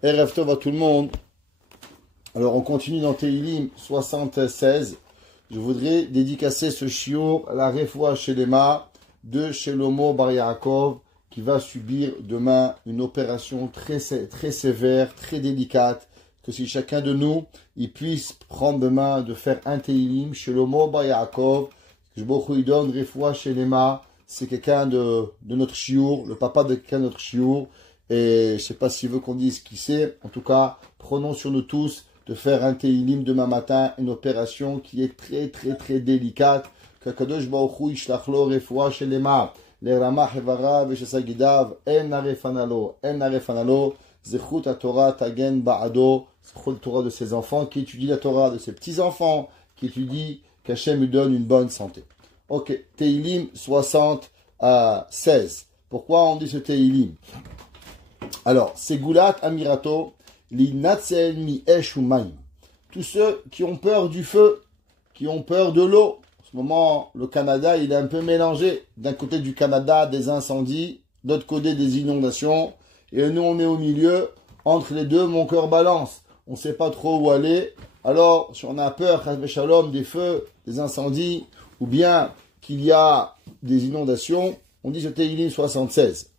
Erev Tov à tout le monde. Alors on continue dans Tehillim 76. Je voudrais dédicacer ce shiur à la Refoua Shelema de Shelomo Bar Yaakov qui va subir demain une opération très sévère, très délicate. Que si chacun de nous, il puisse prendre demain de faire un Tehillim, Shelomo Bar Yaakov, que je lui donne Refoua Shelema, c'est quelqu'un de notre shiur, le papa de quelqu'un de notre shiur. Et je ne sais pas s'il veut qu'on dise qui c'est. En tout cas, prenons sur nous tous de faire un Tehillim demain matin, une opération qui est très délicate. Qu'Akadosh Baruch Hu yishlach lo refoua shelema lerama hevara v'shesagidav en narefanalo zechut haTorah tagen ba'ado, zechut Torah de ses enfants qui étudient la Torah, de ses petits enfants qui étudient, qu'Hachem lui donne une bonne santé. Ok, Tehillim 76. Pourquoi on dit ce Tehillim? Alors, c'est Goulat Amirato, li Natzel mi Esh ou Maim. Tous ceux qui ont peur du feu, qui ont peur de l'eau. En ce moment, le Canada, il est un peu mélangé. D'un côté du Canada, des incendies, de l'autre côté, des inondations. Et nous, on est au milieu. Entre les deux, mon cœur balance. On ne sait pas trop où aller. Alors, si on a peur, Shalom, des feux, des incendies, ou bien qu'il y a des inondations, on dit ce Tehillim 76.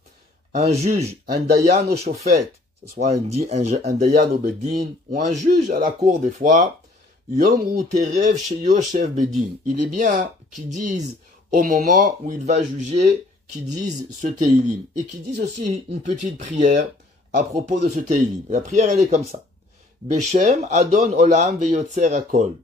Un juge, un dayan au chauffet, que ce soit un dayan au bedin, ou un juge à la cour des fois, yom ru terev sheyoshev bedin. Il est bien qu'ils disent au moment où il va juger, qu'ils disent ce Tehillim. Et qu'ils disent aussi une petite prière à propos de ce Tehillim. La prière, elle est comme ça. Beshem Adon Olam veyotzer akol.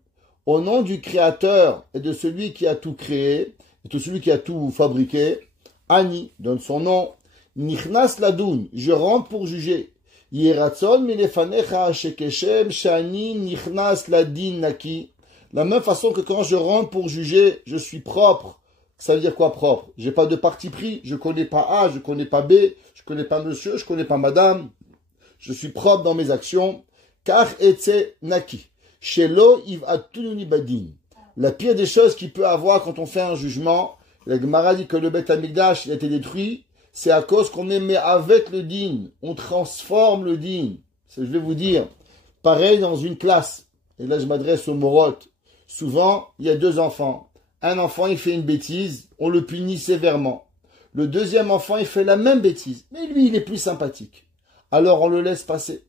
Au nom du Créateur et de celui qui a tout créé, et de celui qui a tout fabriqué, Ani donne son nom. Nichnas ladoun, je rentre pour juger. Yeratzon milefanecha shekeshem shani nichnas ladin naki. La même façon que quand je rentre pour juger, je suis propre. Ça veut dire quoi propre? J'ai pas de parti pris, je connais pas A, je connais pas B, je connais pas monsieur, je connais pas madame. Je suis propre dans mes actions. Car etze naki. Shelo ivatununi badin. La pire des choses qu'il peut avoir quand on fait un jugement, la Gemara dit que le Beth Amikdash a été détruit. C'est à cause qu'on est avec le din. On transforme le din. Je vais vous dire, pareil dans une classe. Et là, je m'adresse aux morotes. Souvent, il y a deux enfants. Un enfant, il fait une bêtise. On le punit sévèrement. Le deuxième enfant, il fait la même bêtise. Mais lui, il est plus sympathique. Alors, on le laisse passer.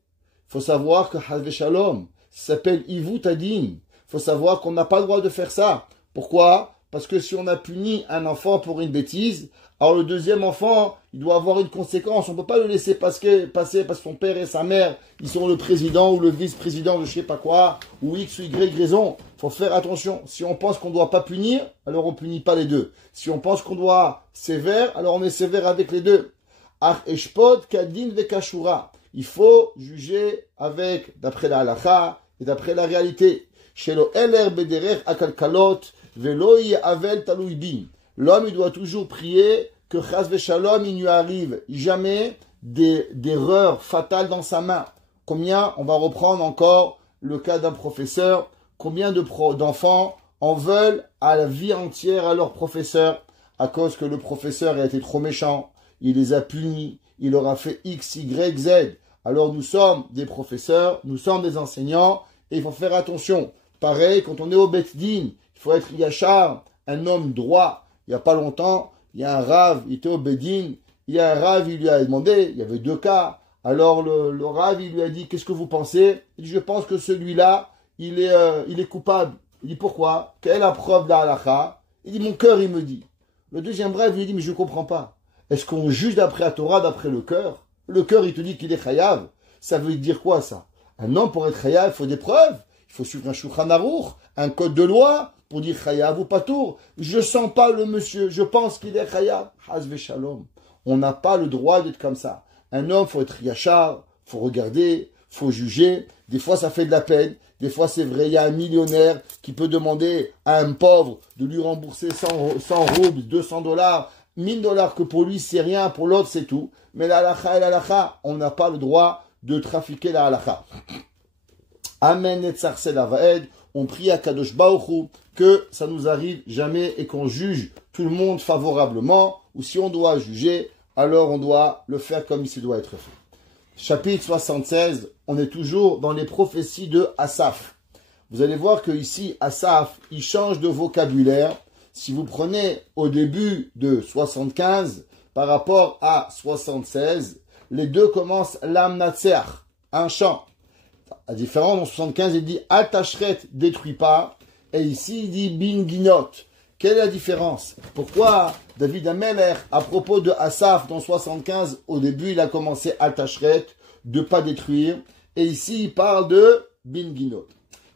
Il faut savoir que Hazve Shalom, ça s'appelle Ivut Adin. Il faut savoir qu'on n'a pas le droit de faire ça. Pourquoi? Parce que si on a puni un enfant pour une bêtise, alors le deuxième enfant, il doit avoir une conséquence. On ne peut pas le laisser passer parce que son père et sa mère, ils sont le président ou le vice-président de je sais pas quoi, ou X ou Y raison. Il faut faire attention. Si on pense qu'on ne doit pas punir, alors on ne punit pas les deux. Si on pense qu'on doit sévère, alors on est sévère avec les deux. Ach eshpot kadin vekashura. Il faut juger avec, d'après la halakha et d'après la réalité. Shelo eler bederech akalkalot velo avel talouibin. L'homme, il doit toujours prier que Chas Shalom, il ne lui arrive jamais d'erreurs fatales dans sa main. Combien, on va reprendre encore le cas d'un professeur, combien d'enfants en veulent à la vie entière à leur professeur à cause que le professeur a été trop méchant, il les a punis, il leur a fait X, Y, Z. Alors nous sommes des professeurs, nous sommes des enseignants, et il faut faire attention. Pareil, quand on est au Bet Din, il faut être yachar, un homme droit. Il n'y a pas longtemps, il y a un Rav, il était au Bedin, il y a un Rav, il lui a demandé, il y avait deux cas. Alors le Rav, il lui a dit, qu'est-ce que vous pensez? Il dit, je pense que celui-là, il est coupable. Il dit, pourquoi? Quelle est la preuve de la halakha? Il dit, mon cœur, il me dit. Le deuxième Rav, il lui dit, mais je ne comprends pas. Est-ce qu'on juge d'après la Torah, d'après le cœur? Le cœur, il te dit qu'il est chayav. Ça veut dire quoi, ça? Un homme, pour être chayav, il faut des preuves. Il faut suivre un Shulchan Aruch, un code de loi, pour dire chayav ou patour. Je sens pas le monsieur, je pense qu'il est chayav. Hazve Shalom. On n'a pas le droit d'être comme ça. Un homme, faut être yachar, faut regarder, faut juger. Des fois, ça fait de la peine. Des fois, c'est vrai, il y a un millionnaire qui peut demander à un pauvre de lui rembourser 100 roubles, 200 dollars, 1000 dollars que pour lui, c'est rien, pour l'autre, c'est tout. Mais la halakha et la halakha, on n'a pas le droit de trafiquer la halakha. Amen et tzarse lavaed. On prie à Kadosh Baruch Hu que ça nous arrive jamais et qu'on juge tout le monde favorablement, ou si on doit juger, alors on doit le faire comme il se doit être fait. chapitre 76, on est toujours dans les prophéties de Asaph. Vous allez voir que ici, Asaph, il change de vocabulaire. Si vous prenez au début de 75 par rapport à 76, les deux commencent l'am natser, un chant. À différence, dans 75, il dit Atashret, détruis pas. Et ici, il dit bin ginot. Quelle est la différence? Pourquoi David Ameler, à propos de Asaph, dans 75, au début, il a commencé Atashret, de pas détruire. Et ici, il parle de bin ginot.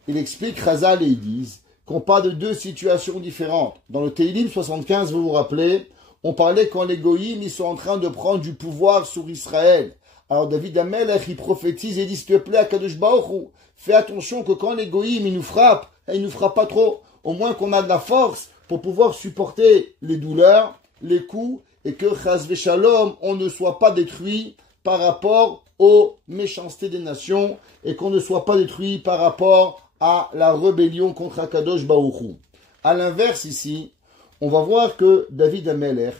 Il explique, Chazal, et ils disent qu'on parle de deux situations différentes. Dans le Teilim 75, vous vous rappelez, on parlait quand les goïms, ils sont en train de prendre du pouvoir sur Israël. Alors David Amelech, il prophétise et dit, s'il te plaît, Akadosh Baruch Hu, fais attention que quand les goïms, ils nous frappent, ils nous frappent pas trop, au moins qu'on a de la force pour pouvoir supporter les douleurs, les coups, et que, Chaz Veshalom, on ne soit pas détruit par rapport aux méchancetés des nations, et qu'on ne soit pas détruit par rapport à la rébellion contre Akadosh Baruch Hu. À l'inverse, ici, on va voir que David Amelech,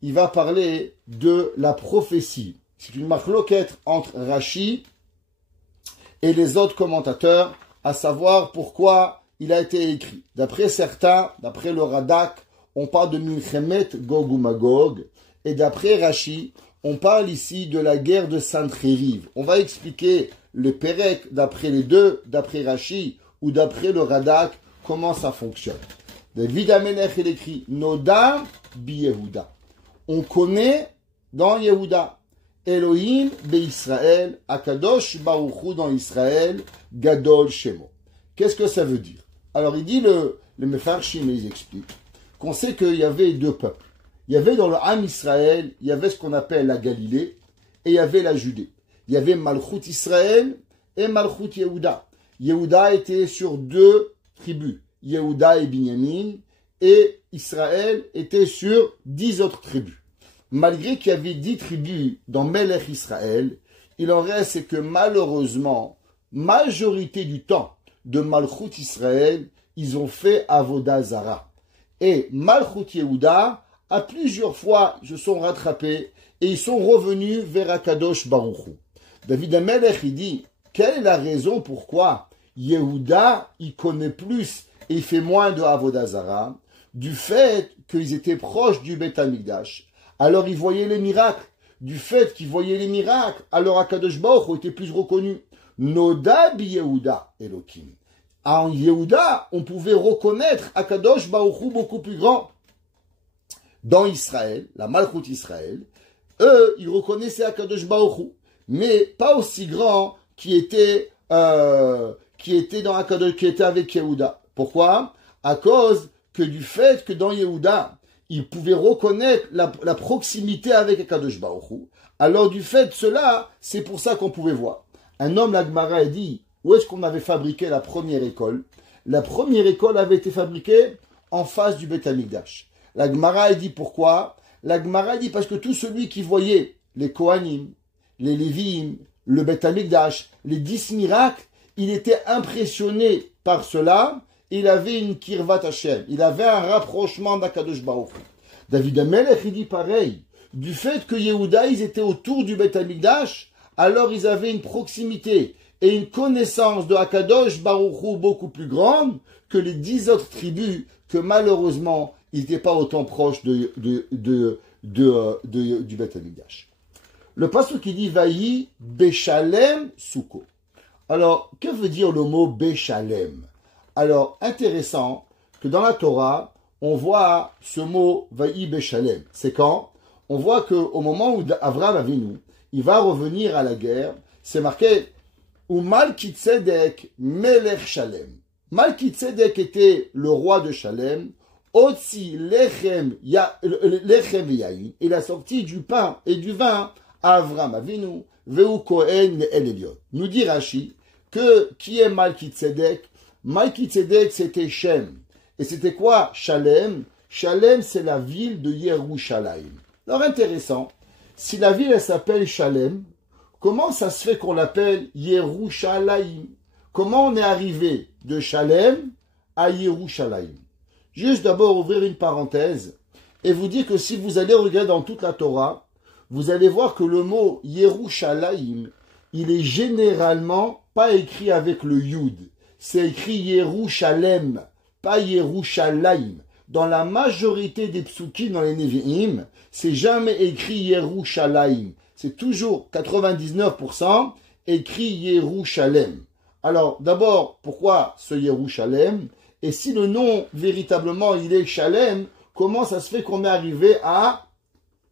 il va parler de la prophétie. C'est une marloquette entre Rashi et les autres commentateurs, à savoir pourquoi il a été écrit. D'après certains, d'après le Radak, on parle de Milchemet Gog ou Magog, et d'après Rashi, on parle ici de la guerre de Sancheriv. On va expliquer le Pérec d'après les deux, d'après Rashi ou d'après le Radak, comment ça fonctionne. David Amelech, il écrit Noda bi Yehuda. On connaît dans Yehuda. Elohim be Israël, Akadosh Baruch Hu dans Israël, Gadol Shemo. Qu'est-ce que ça veut dire? Alors il dit le Mefarshim, il explique qu'on sait qu'il y avait deux peuples. Il y avait dans le Ham Israël, il y avait ce qu'on appelle la Galilée et il y avait la Judée. Il y avait Malchut Israël et Malchut Yehuda. Yehuda était sur deux tribus, Yehuda et Binyamin, et Israël était sur 10 autres tribus. Malgré qu'il y avait 10 tribus dans Melech Israël, il en reste que malheureusement, majorité du temps de Malchut Israël, ils ont fait Avodah Zara. Et Malchut Yehuda, à plusieurs fois, ils se sont rattrapés et ils sont revenus vers Akadosh Baruch Hu. David Amelech, il dit, quelle est la raison pourquoi Yehuda, il connaît plus et il fait moins de Avodah Zara? Du fait qu'ils étaient proches du Beth Amikdash. Alors ils voyaient les miracles. Du fait qu'ils voyaient les miracles, alors Akadosh Baruch Hu était plus reconnu. Noda bi Yehuda Elokim. En Yehuda, on pouvait reconnaître Akadosh Baruch Hu beaucoup plus grand. Dans Israël, la Malchut Israël, eux, ils reconnaissaient Akadosh Baruch Hu, mais pas aussi grand qui était dans Akadosh, qui était avec Yehuda. Pourquoi? À cause que du fait que dans Yehuda, ils pouvaient reconnaître la proximité avec Akadosh Baruch Hu. Alors du fait de cela, c'est pour ça qu'on pouvait voir. Un homme, la Gemara, a dit, où est-ce qu'on avait fabriqué la première école? La première école avait été fabriquée en face du Beth Amikdash. La Gemara a dit pourquoi? La Gemara a dit parce que tout celui qui voyait les Kohanim, les Lévim, le Beth Amikdash, les 10 miracles, il était impressionné par cela. Il avait une kirvat Hashem. Il avait un rapprochement d'Akadosh Baruch Hu. David Amelech, il dit pareil. Du fait que Yehuda, ils étaient autour du Beth Amikdash, alors ils avaient une proximité et une connaissance de Akadosh Baruch Hu beaucoup plus grande que les 10 autres tribus que malheureusement, ils n'étaient pas autant proches du Beth Amikdash. Le passage qui dit Vayi Beshalem Suko. Alors, que veut dire le mot Beshalem? Alors, intéressant que dans la Torah, on voit ce mot Vayi Beshalem. C'est quand? On voit qu'au moment où Avraham Avinu, il va revenir à la guerre, c'est marqué ou Malkitzedek Melech Shalem. Malkitzedek était le roi de Shalem. Otsi Lechem Yain. Il a sorti du pain et du vin à Avraham Avinu. Veu Kohen El Eliot. Nous dit Rashi que qui est Malkitzedek? Malkitzedek c'était Shem. Et c'était quoi Shalem? Shalem c'est la ville de Yerushalayim. Alors intéressant, si la ville elle s'appelle Shalem, comment ça se fait qu'on l'appelle Yerushalayim? Comment on est arrivé de Shalem à Yerushalayim? Juste d'abord ouvrir une parenthèse et vous dire que si vous allez regarder dans toute la Torah, vous allez voir que le mot Yerushalayim, il est généralement pas écrit avec le Yud. C'est écrit Yerushalem, pas Yerushalayim. Dans la majorité des psukim dans les Nevi'im, c'est jamais écrit Yerushalayim. C'est toujours 99% écrit Yerushalem. Alors, d'abord, pourquoi ce Yerushalem? Et si le nom, véritablement, il est Shalem, comment ça se fait qu'on est arrivé à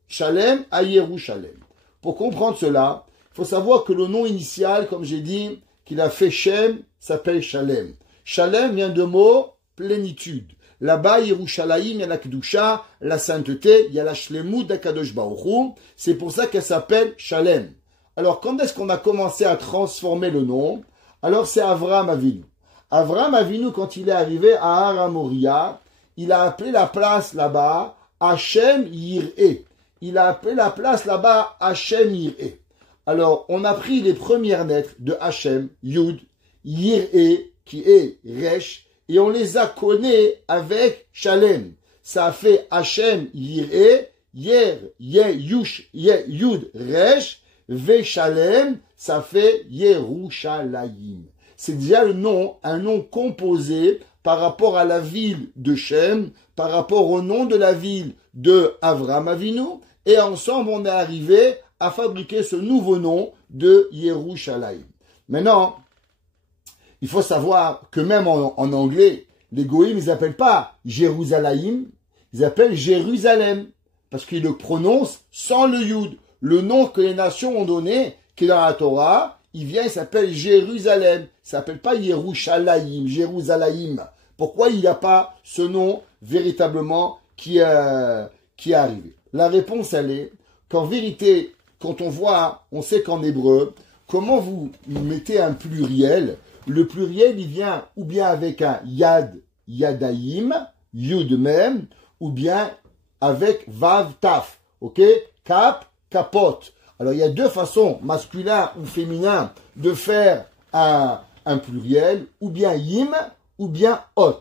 Shalem, à Yerushalem? Pour comprendre cela, il faut savoir que le nom initial, comme j'ai dit, qu'il a fait Shem, s'appelle Shalem. Shalem vient de mot plénitude. Là-bas, Yerushalayim, il y a la Kedusha, la sainteté, il y a la Shlemut d'Akadosh Baruch Hu. C'est pour ça qu'elle s'appelle Shalem. Alors, quand est-ce qu'on a commencé à transformer le nom? Alors, c'est Avraham Avinu. Avraham Avinu, quand il est arrivé à Har HaMoriah, il a appelé la place là-bas Hashem Yir'eh. Il a appelé la place là-bas Hashem Yir'eh. Alors, on a pris les premières lettres de Hashem, Yud, Yir'eh, qui est Resh, et on les a collées avec Shalem. Ça a fait Hashem Yir'eh, Yer, Ye, Yush, Ye, Yud, Resh, Ve Shalem, ça fait Yerushalayim. C'est déjà le nom, un nom composé par rapport à la ville de Shem, par rapport au nom de la ville de Avraham Avinu, et ensemble on est arrivé à fabriquer ce nouveau nom de Yerushalayim. Maintenant, il faut savoir que même en anglais, les Goïms, ils n'appellent pas Jérusalem, ils appellent Jérusalem, parce qu'ils le prononcent sans le Yud. Le nom que les nations ont donné, qui est dans la Torah, il s'appelle Jérusalem. Il ne s'appelle pas Yerushalayim, Jérusalem. Pourquoi il n'y a pas ce nom véritablement qui est arrivé? La réponse, elle est qu'en vérité, quand on voit, on sait qu'en hébreu, comment vous mettez un pluriel? Le pluriel, il vient ou bien avec un yad, yadaim, yud même, ou bien avec vav, taf, ok? Cap, capote. Alors, il y a deux façons, masculin ou féminin, de faire un pluriel, ou bien yim, ou bien hot.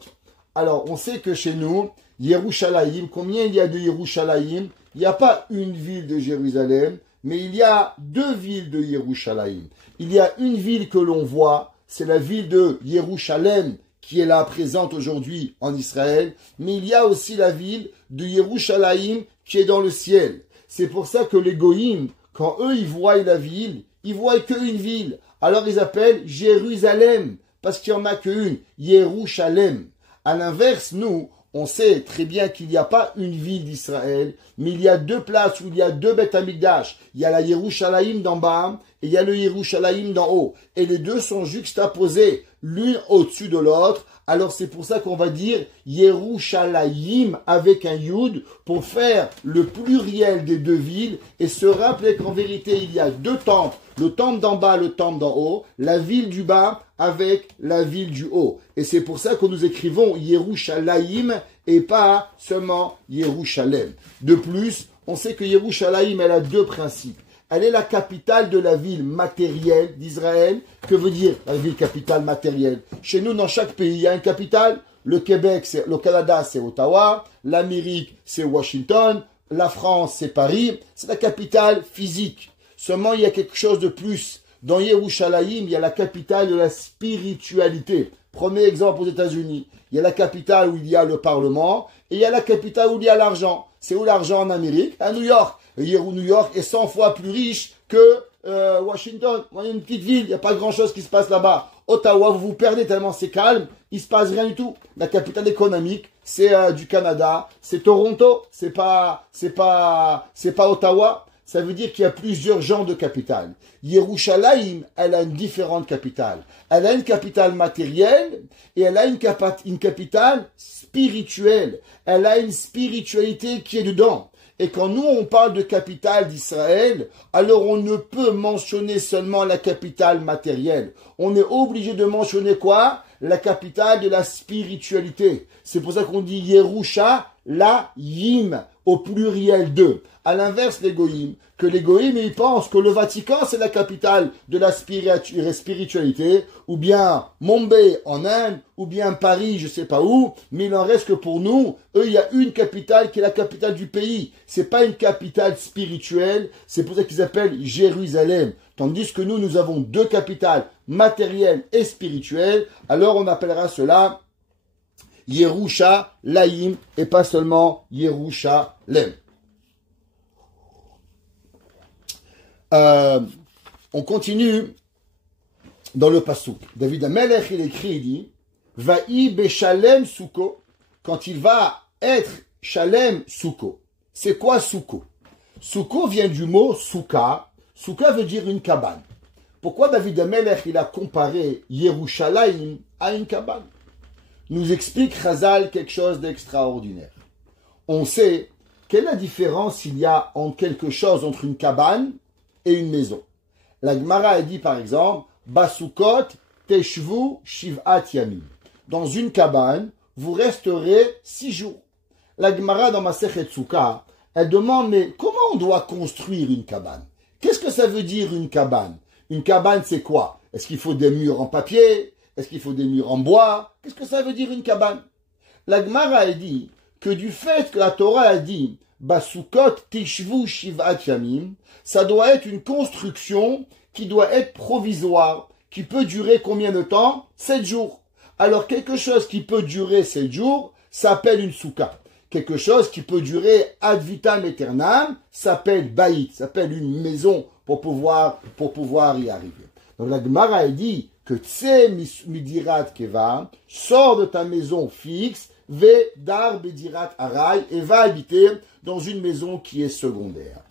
Alors, on sait que chez nous, Yerushalayim, combien il y a de Yerushalayim? Il n'y a pas une ville de Jérusalem, mais il y a deux villes de Yerushalayim. Il y a une ville que l'on voit, c'est la ville de Yerushalem, qui est là présente aujourd'hui en Israël, mais il y a aussi la ville de Yerushalayim qui est dans le ciel. C'est pour ça que les Goïms, quand eux ils voient la ville, ils voient qu'une ville. Alors ils appellent Jérusalem, parce qu'il n'y en a qu'une, Yerushalem. À l'inverse, nous, on sait très bien qu'il n'y a pas une ville d'Israël, mais il y a deux places où il y a deux Beth Amikdash. Il y a la Yerushalayim d'en bas et il y a le Yerushalayim d'en haut. Et les deux sont juxtaposés l'une au-dessus de l'autre. Alors c'est pour ça qu'on va dire Yerushalayim avec un Yud pour faire le pluriel des deux villes et se rappeler qu'en vérité il y a deux temples, le temple d'en bas, le temple d'en haut, la ville du bas avec la ville du haut. Et c'est pour ça que nous écrivons Yerushalayim et pas seulement Yerushalem. De plus, on sait que Yerushalayim elle a deux principes. Elle est la capitale de la ville matérielle d'Israël. Que veut dire la ville capitale matérielle? Chez nous, dans chaque pays, il y a une capitale. Le Québec, le Canada, c'est Ottawa. L'Amérique, c'est Washington. La France, c'est Paris. C'est la capitale physique. Seulement, il y a quelque chose de plus. Dans Yerushalayim, il y a la capitale de la spiritualité. Premier exemple aux États-Unis. Il y a la capitale où il y a le Parlement. Et il y a la capitale où il y a l'argent. C'est où l'argent en Amérique? À New York. New York est 100 fois plus riche que Washington. Il y a une petite ville, il n'y a pas grand-chose qui se passe là-bas. Ottawa, vous vous perdez tellement c'est calme, il se passe rien du tout. La capitale économique, c'est du Canada, c'est Toronto, c'est pas Ottawa. Ça veut dire qu'il y a plusieurs genres de capitales. Yerushalayim, elle a une différente capitale. Elle a une capitale matérielle et elle a une capitale spirituelle. Elle a une spiritualité qui est dedans. Et quand nous, on parle de capitale d'Israël, alors on ne peut mentionner seulement la capitale matérielle. On est obligé de mentionner quoi? La capitale de la spiritualité. C'est pour ça qu'on dit Yerushalayim. la yim, au pluriel de. À l'inverse, les goïms, que les goïms, ils pensent que le Vatican, c'est la capitale de la spiritualité, ou bien Mumbai en Inde, ou bien Paris, je sais pas où, mais il en reste que pour nous, eux, il y a une capitale qui est la capitale du pays. C'est pas une capitale spirituelle, c'est pour ça qu'ils appellent Jérusalem. Tandis que nous avons deux capitales matérielles et spirituelles, alors on appellera cela Yerushalayim et pas seulement Yerushalem. On continue dans le passouk. David Amelech, il écrit, il dit, Va'i beshalem souko, quand il va être shalem souko. C'est quoi souko? Souko vient du mot souka. Souka veut dire une cabane. Pourquoi David Amelech, il a comparé Yerushalayim à une cabane? Nous explique Chazal quelque chose d'extraordinaire. On sait quelle est la différence il y a en quelque chose entre une cabane et une maison. La Gemara a dit par exemple, Basukot teshvu shiv'at yamim. Dans une cabane, vous resterez 6 jours. La Gemara dans Masechet Souka, elle demande, mais comment on doit construire une cabane? Qu'est-ce que ça veut dire une cabane? Une cabane, c'est quoi? Est-ce qu'il faut des murs en papier? Est-ce qu'il faut des murs en bois? Qu'est-ce que ça veut dire une cabane? La Gemara a dit que du fait que la Torah a dit Basukot tishvu shiv'at yamim, ça doit être une construction qui doit être provisoire, qui peut durer combien de temps? 7 jours. Alors quelque chose qui peut durer 7 jours s'appelle une souka. Quelque chose qui peut durer ad vitam aeternam s'appelle baït, s'appelle une maison pour pouvoir y arriver. Donc la Gemara a dit que tse midirat keva, sors de ta maison fixe, ve dar bedirat aray, et va habiter dans une maison qui est secondaire.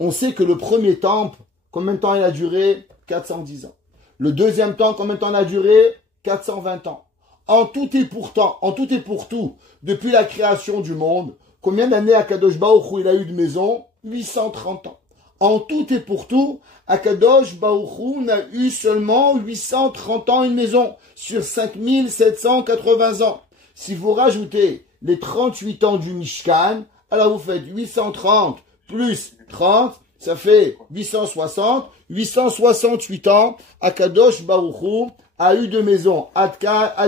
On sait que le premier temple, combien de temps il a duré? 410 ans. Le deuxième temple, combien de temps il a duré? 420 ans. En tout et pour tout, depuis la création du monde, combien d'années Akadosh Baruch Hu il a eu de maison? 830 ans. En tout et pour tout, Akadosh Baruch Hu n'a eu seulement 830 ans une maison sur 5780 ans. Si vous rajoutez les 38 ans du Mishkan, alors vous faites 830 plus 30, ça fait 860. 868 ans, Akadosh Baruch Hu a eu de maison, ad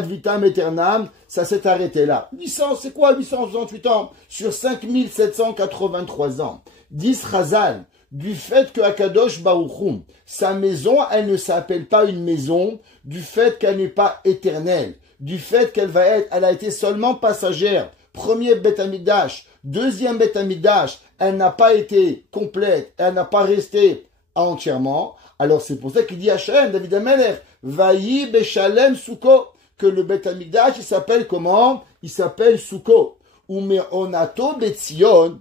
vitam aeternam, ça s'est arrêté là. 800, c'est quoi 868 ans? Sur 5783 ans. 10 Chazal, du fait que Akadosh Baruch Hu, sa maison, elle ne s'appelle pas une maison, du fait qu'elle n'est pas éternelle, du fait qu'elle a été seulement passagère. Premier Beth Amikdash, deuxième Beth Amikdash, elle n'a pas été complète, elle n'a pas resté entièrement. Alors c'est pour ça qu'il dit à Shalem, David Amelech, Vayi beshalem souko, que le Beth Amikdash, il s'appelle comment? Il s'appelle souko. Ou me'onato betzion,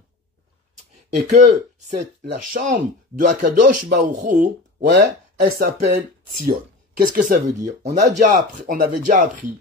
et que la chambre de Akadosh Baruch Hu, ouais, elle s'appelle Tzion. Qu'est-ce que ça veut dire? On avait déjà appris,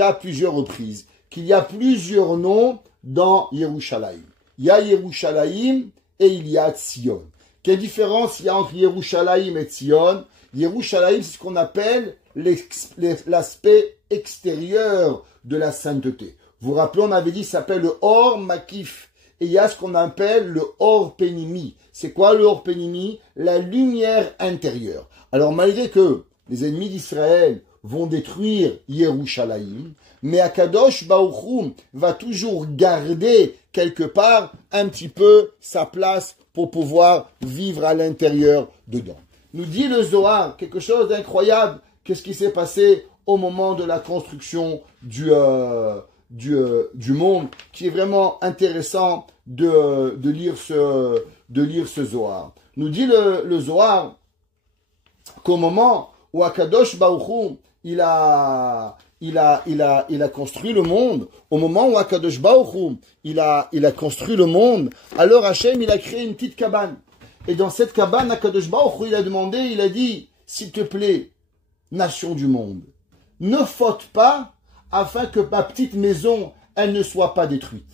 à plusieurs reprises, qu'il y a plusieurs noms dans Yerushalayim. Il y a Yerushalayim et il y a Tzion. Quelle différence il y a entre Yerushalayim et Tzion? Yerushalayim, c'est ce qu'on appelle l'aspect extérieur de la sainteté. Vous vous rappelez, on avait dit, ça s'appelle le Or Makif. Et il y a ce qu'on appelle le Or Penimi. C'est quoi le Or Penimi? La lumière intérieure. Alors malgré que les ennemis d'Israël vont détruire Yerushalayim, mais Akadosh Baruch Hu va toujours garder quelque part un petit peu sa place pour pouvoir vivre à l'intérieur dedans. Nous dit le Zohar quelque chose d'incroyable. Qu'est-ce qui s'est passé au moment de la construction du monde, qui est vraiment intéressant de lire ce Zohar. Nous dit le Zohar qu'au moment où Akadosh Baruch Hu, il a construit le monde, au moment où Akadosh Baruch Hu, il a construit le monde, alors Hachem, il a créé une petite cabane. Et dans cette cabane, Akadosh Baruch Hu, il a demandé, il a dit, s'il te plaît, nation du monde, ne faute pas afin que ma petite maison, elle ne soit pas détruite.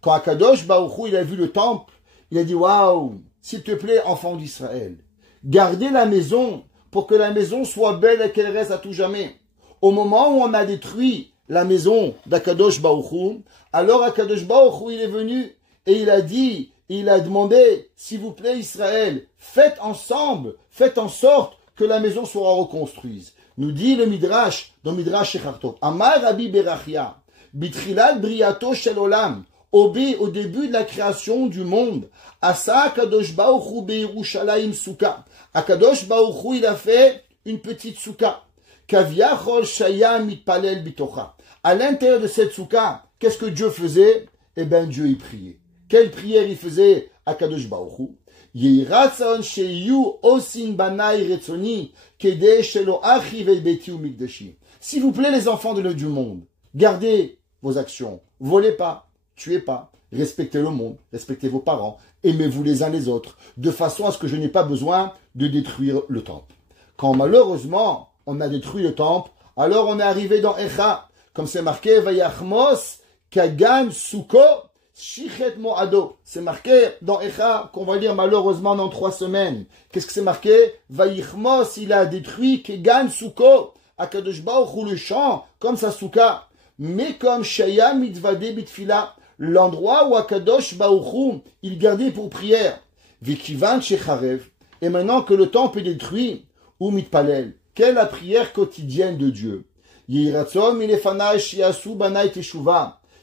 Quand Akadosh Baruch Hu, il a vu le temple, il a dit, waouh, s'il te plaît, enfant d'Israël, gardez la maison pour que la maison soit belle et qu'elle reste à tout jamais. Au moment où on a détruit la maison d'Akadosh Baruch Hu, alors Akadosh Baruch Hu, il est venu et il a dit, il a demandé, s'il vous plaît Israël, faites ensemble, faites en sorte que la maison soit reconstruite. Nous dit le Midrash, dans Midrash Shechartov, Amar Rabbi Berachia, Bitrilat Briato Shel Olam, au début de la création du monde, Asa Akadosh Baruch Hu Beirushalayim Sukkah. Akadosh Baruch Hu, il a fait une petite Sukkah. Kaviachol Shaya Mitpalel Bitocha. À l'intérieur de cette Sukkah, qu'est-ce que Dieu faisait? Eh bien, Dieu y priait. Quelle prière il faisait à Kadosh Baruch Hu? Yiratzon sheyu osin banai retzoni kede shelo achi ve'beti u'mikdashi. S'il vous plaît, les enfants du monde, gardez vos actions. Volez pas, tuez pas, respectez le monde, respectez vos parents, aimez-vous les uns les autres, de façon à ce que je n'ai pas besoin de détruire le temple. Quand malheureusement, on a détruit le temple, alors on est arrivé dans Echa, comme c'est marqué, Vayachmos kagan suko shichet moado. C'est marqué dans Echa, qu'on va lire malheureusement dans 3 semaines. Qu'est-ce que c'est marqué? Vayachmos, il a détruit kagan suko, Akadosh Baruch Hu le champ, comme sa souka. Mais comme Shaya mitvade bitfila, l'endroit où Akadosh Baruch Hu, il gardait pour prière. Vikivan shecharev. Et maintenant que le temple est détruit, ou mitpalel, quelle est la prière quotidienne de Dieu?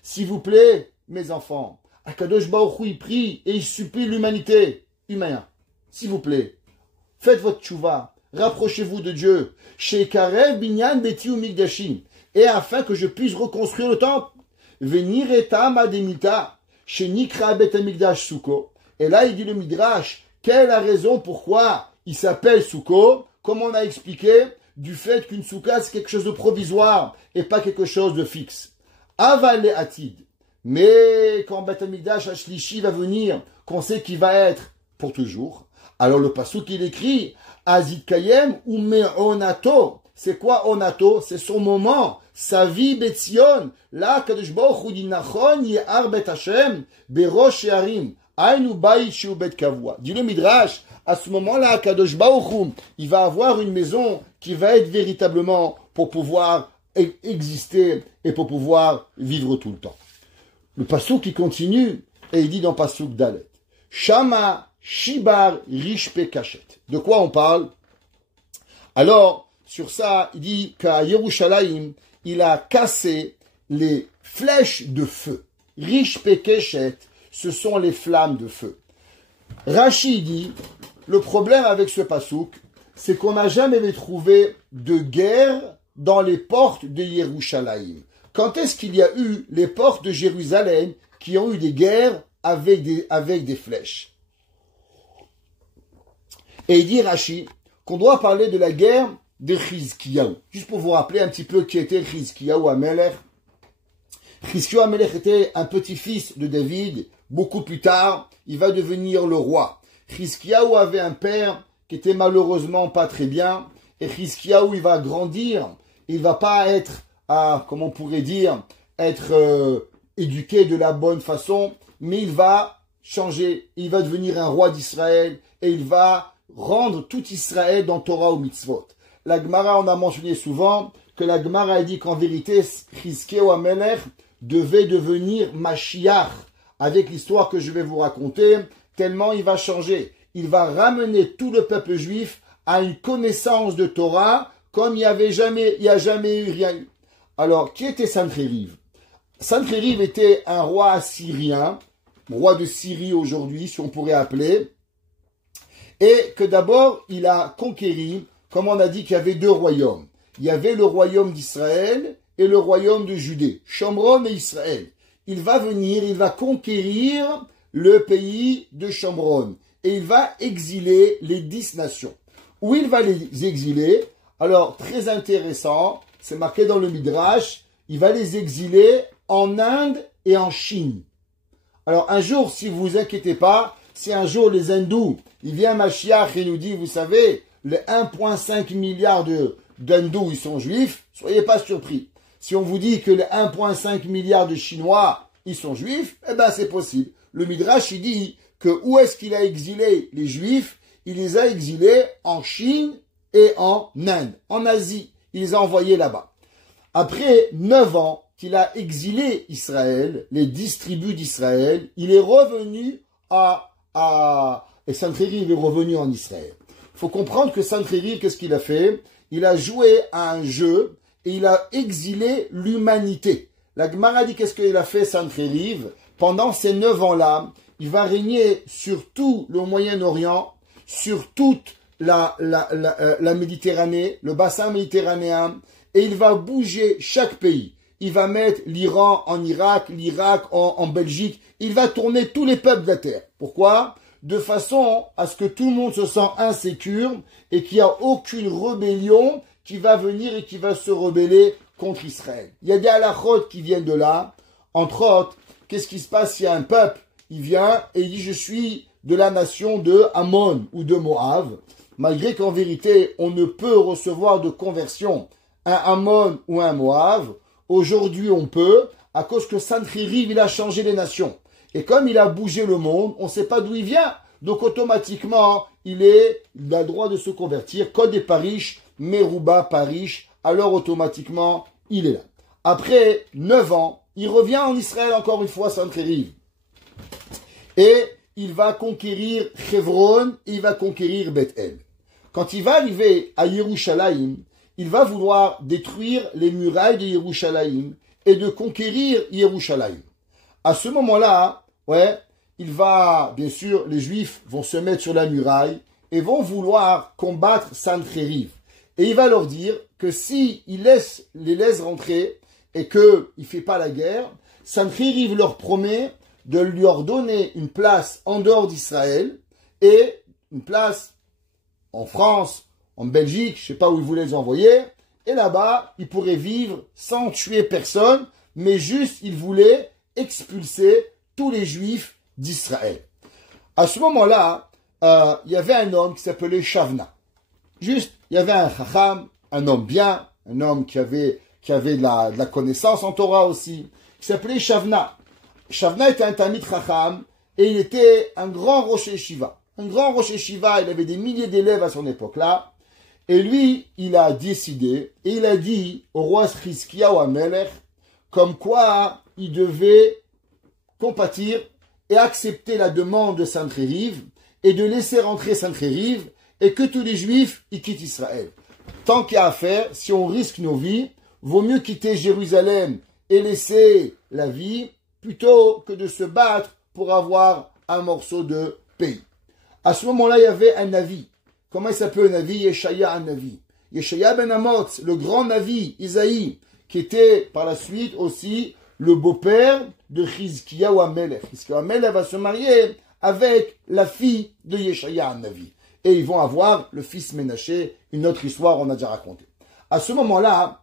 S'il vous plaît, mes enfants, Akadosh Baruch Hu, il prie et il supplie l'humanité humaine. S'il vous plaît, faites votre tchouva, rapprochez-vous de Dieu. Shekarev binyan beti u'mikdashim, et afin que je puisse reconstruire le temple. Venir etam ademita, shenikra bet hamikdash suko. Et là, il dit le Midrash, quelle est la raison pourquoi il s'appelle Sukkot? Comme on a expliqué, du fait qu'une soukha, c'est quelque chose de provisoire et pas quelque chose de fixe. Aval et atid. Mais quand Beth Amikdash Ashlishi va venir, qu'on sait qu'il va être pour toujours, alors le pasuk il écrit Azid Kayem ou Me'onato. C'est quoi Onato? C'est son moment, sa vie Betzion. Là, Kadosh Baruch Hu dit Nachon Ye'ar Bet Hashem Berosh She'arim. Aïnou Baït Shiu Bet Kavua. Dit le Midrash, à ce moment-là, Kadosh Baruch Hu, il va avoir une maison qui va être véritablement pour pouvoir exister et pour pouvoir vivre tout le temps. Le pasuk qui continue, et il dit dans pasuk Dalet, Shama Shibar Rishpe Kachet. De quoi on parle? Alors, sur ça, il dit qu'à Yerushalayim, il a cassé les flèches de feu. Rishpe Kachet, ce sont les flammes de feu. Rashi dit, le problème avec ce pasuk, c'est qu'on n'a jamais trouvé de guerre dans les portes de Yerushalayim. Quand est-ce qu'il y a eu les portes de Jérusalem qui ont eu des guerres avec des flèches? Et il dit Rashi qu'on doit parler de la guerre de Chizkiyahu. Juste pour vous rappeler un petit peu qui était Chizkiyahu Amelech. Chizkiyahu Amelech était un petit-fils de David. Beaucoup plus tard, il va devenir le roi. Chizkiyahu avait un père qui était malheureusement pas très bien. Et Chizkiyahu, il va grandir. Il va pas être, comment on pourrait dire, être éduqué de la bonne façon. Mais il va changer. Il va devenir un roi d'Israël. Et il va rendre tout Israël dans Torah ou Mitzvot. La Gemara, on a mentionné souvent que la Gemara a dit qu'en vérité, Chizkiyahu Amelech devait devenir Mashiach. Avec l'histoire que je vais vous raconter, tellement il va changer. Il va ramener tout le peuple juif à une connaissance de Torah comme il n'y a jamais eu rien eu. Alors, qui était Sancheriv? Sancheriv était un roi assyrien, roi de Syrie aujourd'hui, si on pourrait appeler, et que d'abord, il a conquéri, comme on a dit qu'il y avait 2 royaumes. Il y avait le royaume d'Israël et le royaume de Judée, Shomron et Israël. Il va venir, il va conquérir le pays de Shomron. Et il va exiler les 10 nations. Où il va les exiler? Alors, très intéressant, c'est marqué dans le Midrash, il va les exiler en Inde et en Chine. Alors, un jour, si vous vous inquiétez pas, si un jour les hindous, il vient Mashiach et nous dit, vous savez, les 1,5 milliard d'hindous, ils sont juifs, soyez pas surpris. Si on vous dit que les 1,5 milliard de Chinois, ils sont juifs, eh ben c'est possible. Le Midrash, il dit que où est-ce qu'il a exilé les juifs? Il les a exilés en Chine et en Inde, en Asie. Il les a envoyés là-bas. Après 9 ans qu'il a exilé Israël, les 10 tribus d'Israël, il est revenu et Sancheriv est revenu en Israël. Il faut comprendre que Sancheriv, qu'est-ce qu'il a fait? Il a joué à un jeu et il a exilé l'humanité. La Gemara dit qu'est-ce qu'il a fait Sancheriv? Pendant ces 9 ans-là, il va régner sur tout le Moyen-Orient, sur toute la Méditerranée, le bassin méditerranéen, et il va bouger chaque pays. Il va mettre l'Iran en Irak, l'Irak en Belgique. Il va tourner tous les peuples de la terre. Pourquoi? De façon à ce que tout le monde se sent insécure et qu'il n'y a aucune rébellion qui va venir et qui va se rebeller contre Israël. Il y a des halakhot qui viennent de là. Entre autres, qu'est-ce qui se passe si un peuple, il vient et il dit « Je suis de la nation de Ammon ou de Moab », malgré qu'en vérité, on ne peut recevoir de conversion un Ammon ou un Moab. Aujourd'hui, on peut, à cause que Sancheriv, il a changé les nations. Et comme il a bougé le monde, on ne sait pas d'où il vient. Donc, automatiquement, il a le droit de se convertir. Code des Parish, Merouba, Parish. Alors, automatiquement, il est là. Après 9 ans, il revient en Israël encore une fois, Sancheriv. Et il va conquérir Hebron, et il va conquérir Beth-El. Quand il va arriver à Yerushalayim, il va vouloir détruire les murailles de Yerushalayim et de conquérir Yerushalayim. À ce moment-là, bien sûr, les Juifs vont se mettre sur la muraille et vont vouloir combattre Sancheriv. Et il va leur dire que si il les laisse rentrer et qu'il ne fait pas la guerre, Sancheriv leur promet de leur donner une place en dehors d'Israël et une place en France, en Belgique, je ne sais pas où ils voulaient les envoyer, et là-bas, ils pourraient vivre sans tuer personne, mais juste, ils voulaient expulser tous les Juifs d'Israël. À ce moment-là, il y avait un homme qui s'appelait Shavna. Juste, il y avait un chacham, un homme bien, un homme qui avait de la connaissance en Torah aussi, qui s'appelait Shavna. Shavna était un Talmid chacham, et il était un grand rosh yeshiva. Un grand rosh yeshiva, il avait des milliers d'élèves à son époque-là. Et lui, il a décidé, et il a dit au roi Chizkiyahu HaMelech, comme quoi il devait compatir et accepter la demande de Sancheriv, et de laisser rentrer Sancheriv, et que tous les Juifs, ils quittent Israël. Tant qu'il y a à faire, si on risque nos vies, vaut mieux quitter Jérusalem et laisser la vie, plutôt que de se battre pour avoir un morceau de pays. À ce moment-là, il y avait un Navi. Comment il s'appelle un Navi? Yeshaya un Navi. Yeshaya ben Amoz, le grand Navi, Isaïe, qui était par la suite aussi le beau-père de Chizkiyahu HaMelech. Chizkiyahu HaMelech va se marier avec la fille de Yeshaya un Navi. Et ils vont avoir le fils Ménaché, une autre histoire, on a déjà raconté. À ce moment-là,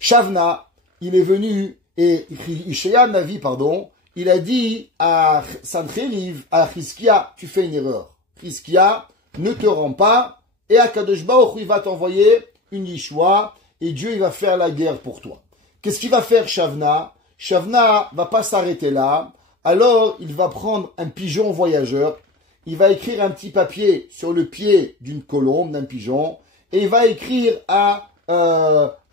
Shavna, il est venu, et Yeshaya Navi, il a dit à Sancheriv, à Chizkiya, tu fais une erreur. Chizkiya, ne te rends pas, et Akadosh Baruch Hu, il va t'envoyer une Yeshua, et Dieu, il va faire la guerre pour toi. Qu'est-ce qu'il va faire Shavna? Shavna va pas s'arrêter là, alors il va prendre un pigeon voyageur, il va écrire un petit papier sur le pied d'une colombe, d'un pigeon, et il va écrire à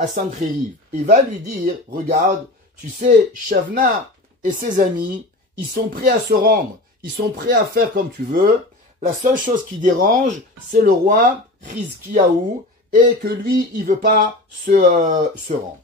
Sancheriv. Il va lui dire, regarde, tu sais, Shavna et ses amis, ils sont prêts à se rendre, ils sont prêts à faire comme tu veux. La seule chose qui dérange, c'est le roi Chizkiyahu, et que lui, il veut pas se rendre.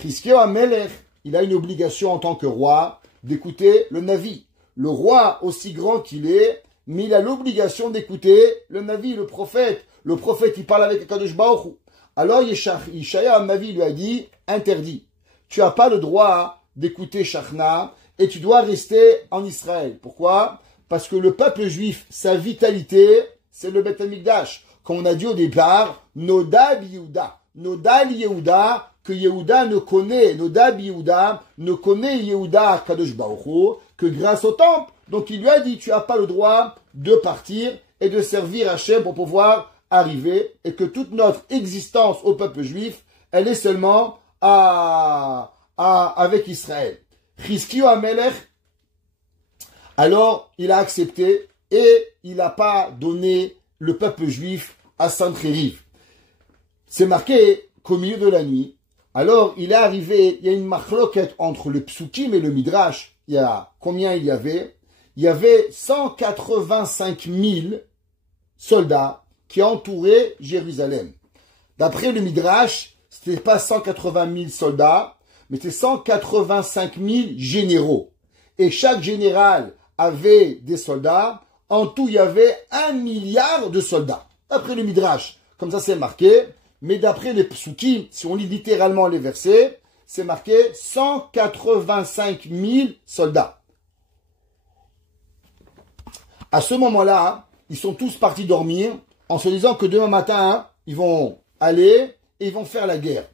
Chizkiyahu HaMelech, il a une obligation en tant que roi d'écouter le Navi. Le roi, aussi grand qu'il est, mais il a l'obligation d'écouter le Navi, le prophète. Le prophète, il parle avec Akadosh Baruch Hu. Alors Yeshaya Navi lui a dit, interdit. Tu n'as pas le droit d'écouter Shachna et tu dois rester en Israël. Pourquoi? Parce que le peuple juif, sa vitalité, c'est le Beth Amikdash. Comme on a dit au départ, Noda Yehuda. Noda Yehuda, que Yehuda ne connaît, Noda Yehuda ne connaît Yehuda Kadosh Baruch Hu que grâce au temple. Donc il lui a dit, tu n'as pas le droit de partir et de servir Hachem pour pouvoir arriver, et que toute notre existence au peuple juif, elle est seulement avec Israël. Chizkiyahu HaMelech, alors il a accepté et il n'a pas donné le peuple juif à Sancheriv. C'est marqué qu'au milieu de la nuit, Alors, il est arrivé, il y a une machloket entre le psukim et le midrash. Il y a combien il y avait? Il y avait 185 000 soldats qui entouraient Jérusalem. D'après le midrash, c'était pas 180 000 soldats, mais c'était 185 000 généraux. Et chaque général avait des soldats. En tout, il y avait 1 milliard de soldats. D'après le midrash, comme ça c'est marqué. Mais d'après les psukim, si on lit littéralement les versets, c'est marqué 185 000 soldats. À ce moment-là, ils sont tous partis dormir en se disant que demain matin, ils vont aller et ils vont faire la guerre.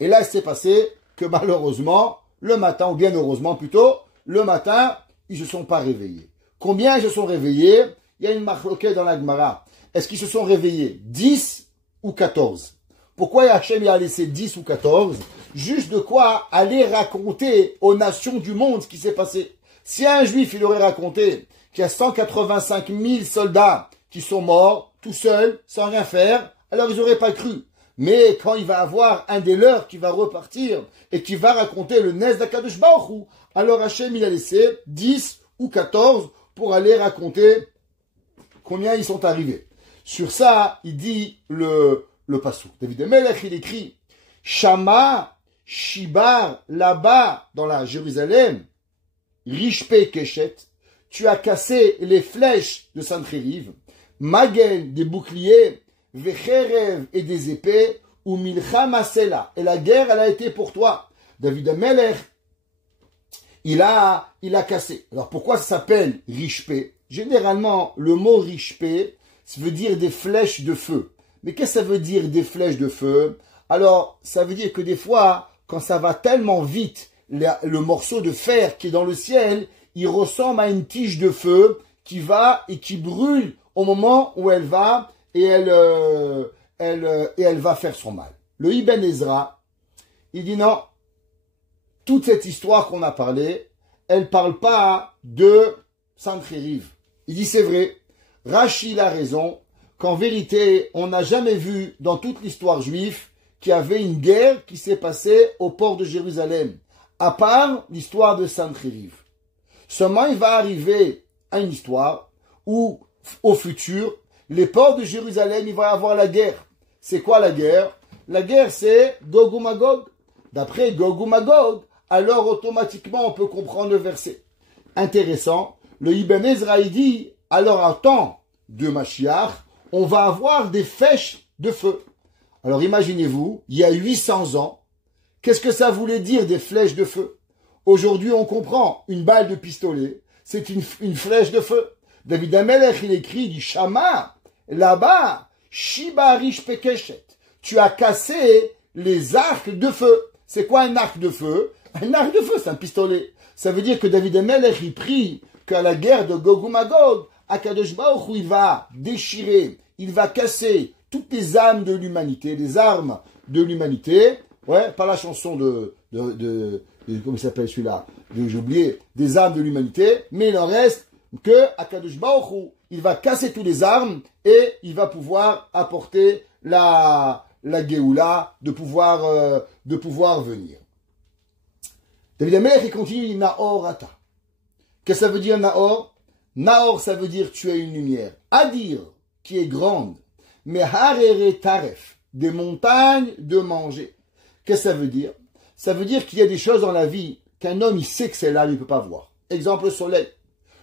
Et là, il s'est passé que malheureusement, le matin, ou bien heureusement plutôt, le matin, ils ne se sont pas réveillés. Combien ils se sont réveillés? Il y a une machloquette dans la Gemara. Est-ce qu'ils se sont réveillés 10 ou 14? Pourquoi Hachem a laissé 10 ou 14? Juste de quoi aller raconter aux nations du monde ce qui s'est passé. Si un juif, il aurait raconté qu'il y a 185 000 soldats qui sont morts, tout seuls, sans rien faire, alors ils n'auraient pas cru. Mais quand il va avoir un des leurs qui va repartir et qui va raconter le Nes d'Akadosh Baruch Hu, alors Hachem, il a laissé 10 ou 14 pour aller raconter combien ils sont arrivés. Sur ça, il dit le passou. David Melech, il écrit Shama, Shibar, là-bas, dans la Jérusalem, Rishpe Keshet, tu as cassé les flèches de Sancheriv, Magen, des boucliers, Vecherev et des épées, ou Milchama Sela. Et la guerre, elle a été pour toi. David Melech, il a cassé. Alors pourquoi ça s'appelle Rishpe? Généralement, le mot Rishpe, ça veut dire des flèches de feu. Mais qu'est-ce que ça veut dire des flèches de feu? Alors, ça veut dire que des fois, quand ça va tellement vite, le morceau de fer qui est dans le ciel, il ressemble à une tige de feu qui va et qui brûle au moment où elle va et elle va faire son mal. Le Ibn Ezra, il dit non, toute cette histoire qu'on a parlé, elle parle pas de Sancheriv. Il dit c'est vrai, Rashi a raison, qu'en vérité, on n'a jamais vu dans toute l'histoire juive qu'il y avait une guerre qui s'est passée au port de Jérusalem, à part l'histoire de Sancheriv. Seulement, il va arriver à une histoire où, au futur, les ports de Jérusalem, il va y avoir la guerre. C'est quoi la guerre? La guerre, c'est Gog ou Magog. D'après Gog ou Magog, alors automatiquement, on peut comprendre le verset. Intéressant, le Ibn Ezra dit, alors en temps de Mashiach, on va avoir des flèches de feu. Alors imaginez-vous, il y a 800 ans, qu'est-ce que ça voulait dire des flèches de feu? Aujourd'hui, on comprend, une balle de pistolet, c'est une flèche de feu. David Amelech, il écrit, il dit, Shama, là-bas, Shibarish Pekeshet, tu as cassé les arcs de feu. C'est quoi un arc de feu? Un arc de feu, c'est un pistolet. Ça veut dire que David Amelech, il prie qu'à la guerre de Gog ou Magog, Akadosh Baruch Hu, il va déchirer, il va casser toutes les âmes de l'humanité, les armes de l'humanité. Ouais, pas la chanson de comment il s'appelle celui-là? J'ai oublié, des armes de l'humanité, mais il en reste que Akadosh Baruch Hu, il va casser toutes les armes et il va pouvoir apporter la Géoula de pouvoir venir. David Amelech, il continue, Naor Ata. Qu'est-ce que ça veut dire Naor? Naor, ça veut dire tu as une lumière. Adir, qui est grande. Mais Harere Taref, des montagnes de manger. Qu'est-ce que ça veut dire? Ça veut dire qu'il y a des choses dans la vie qu'un homme, il sait que c'est là, il ne peut pas voir. Exemple, le soleil.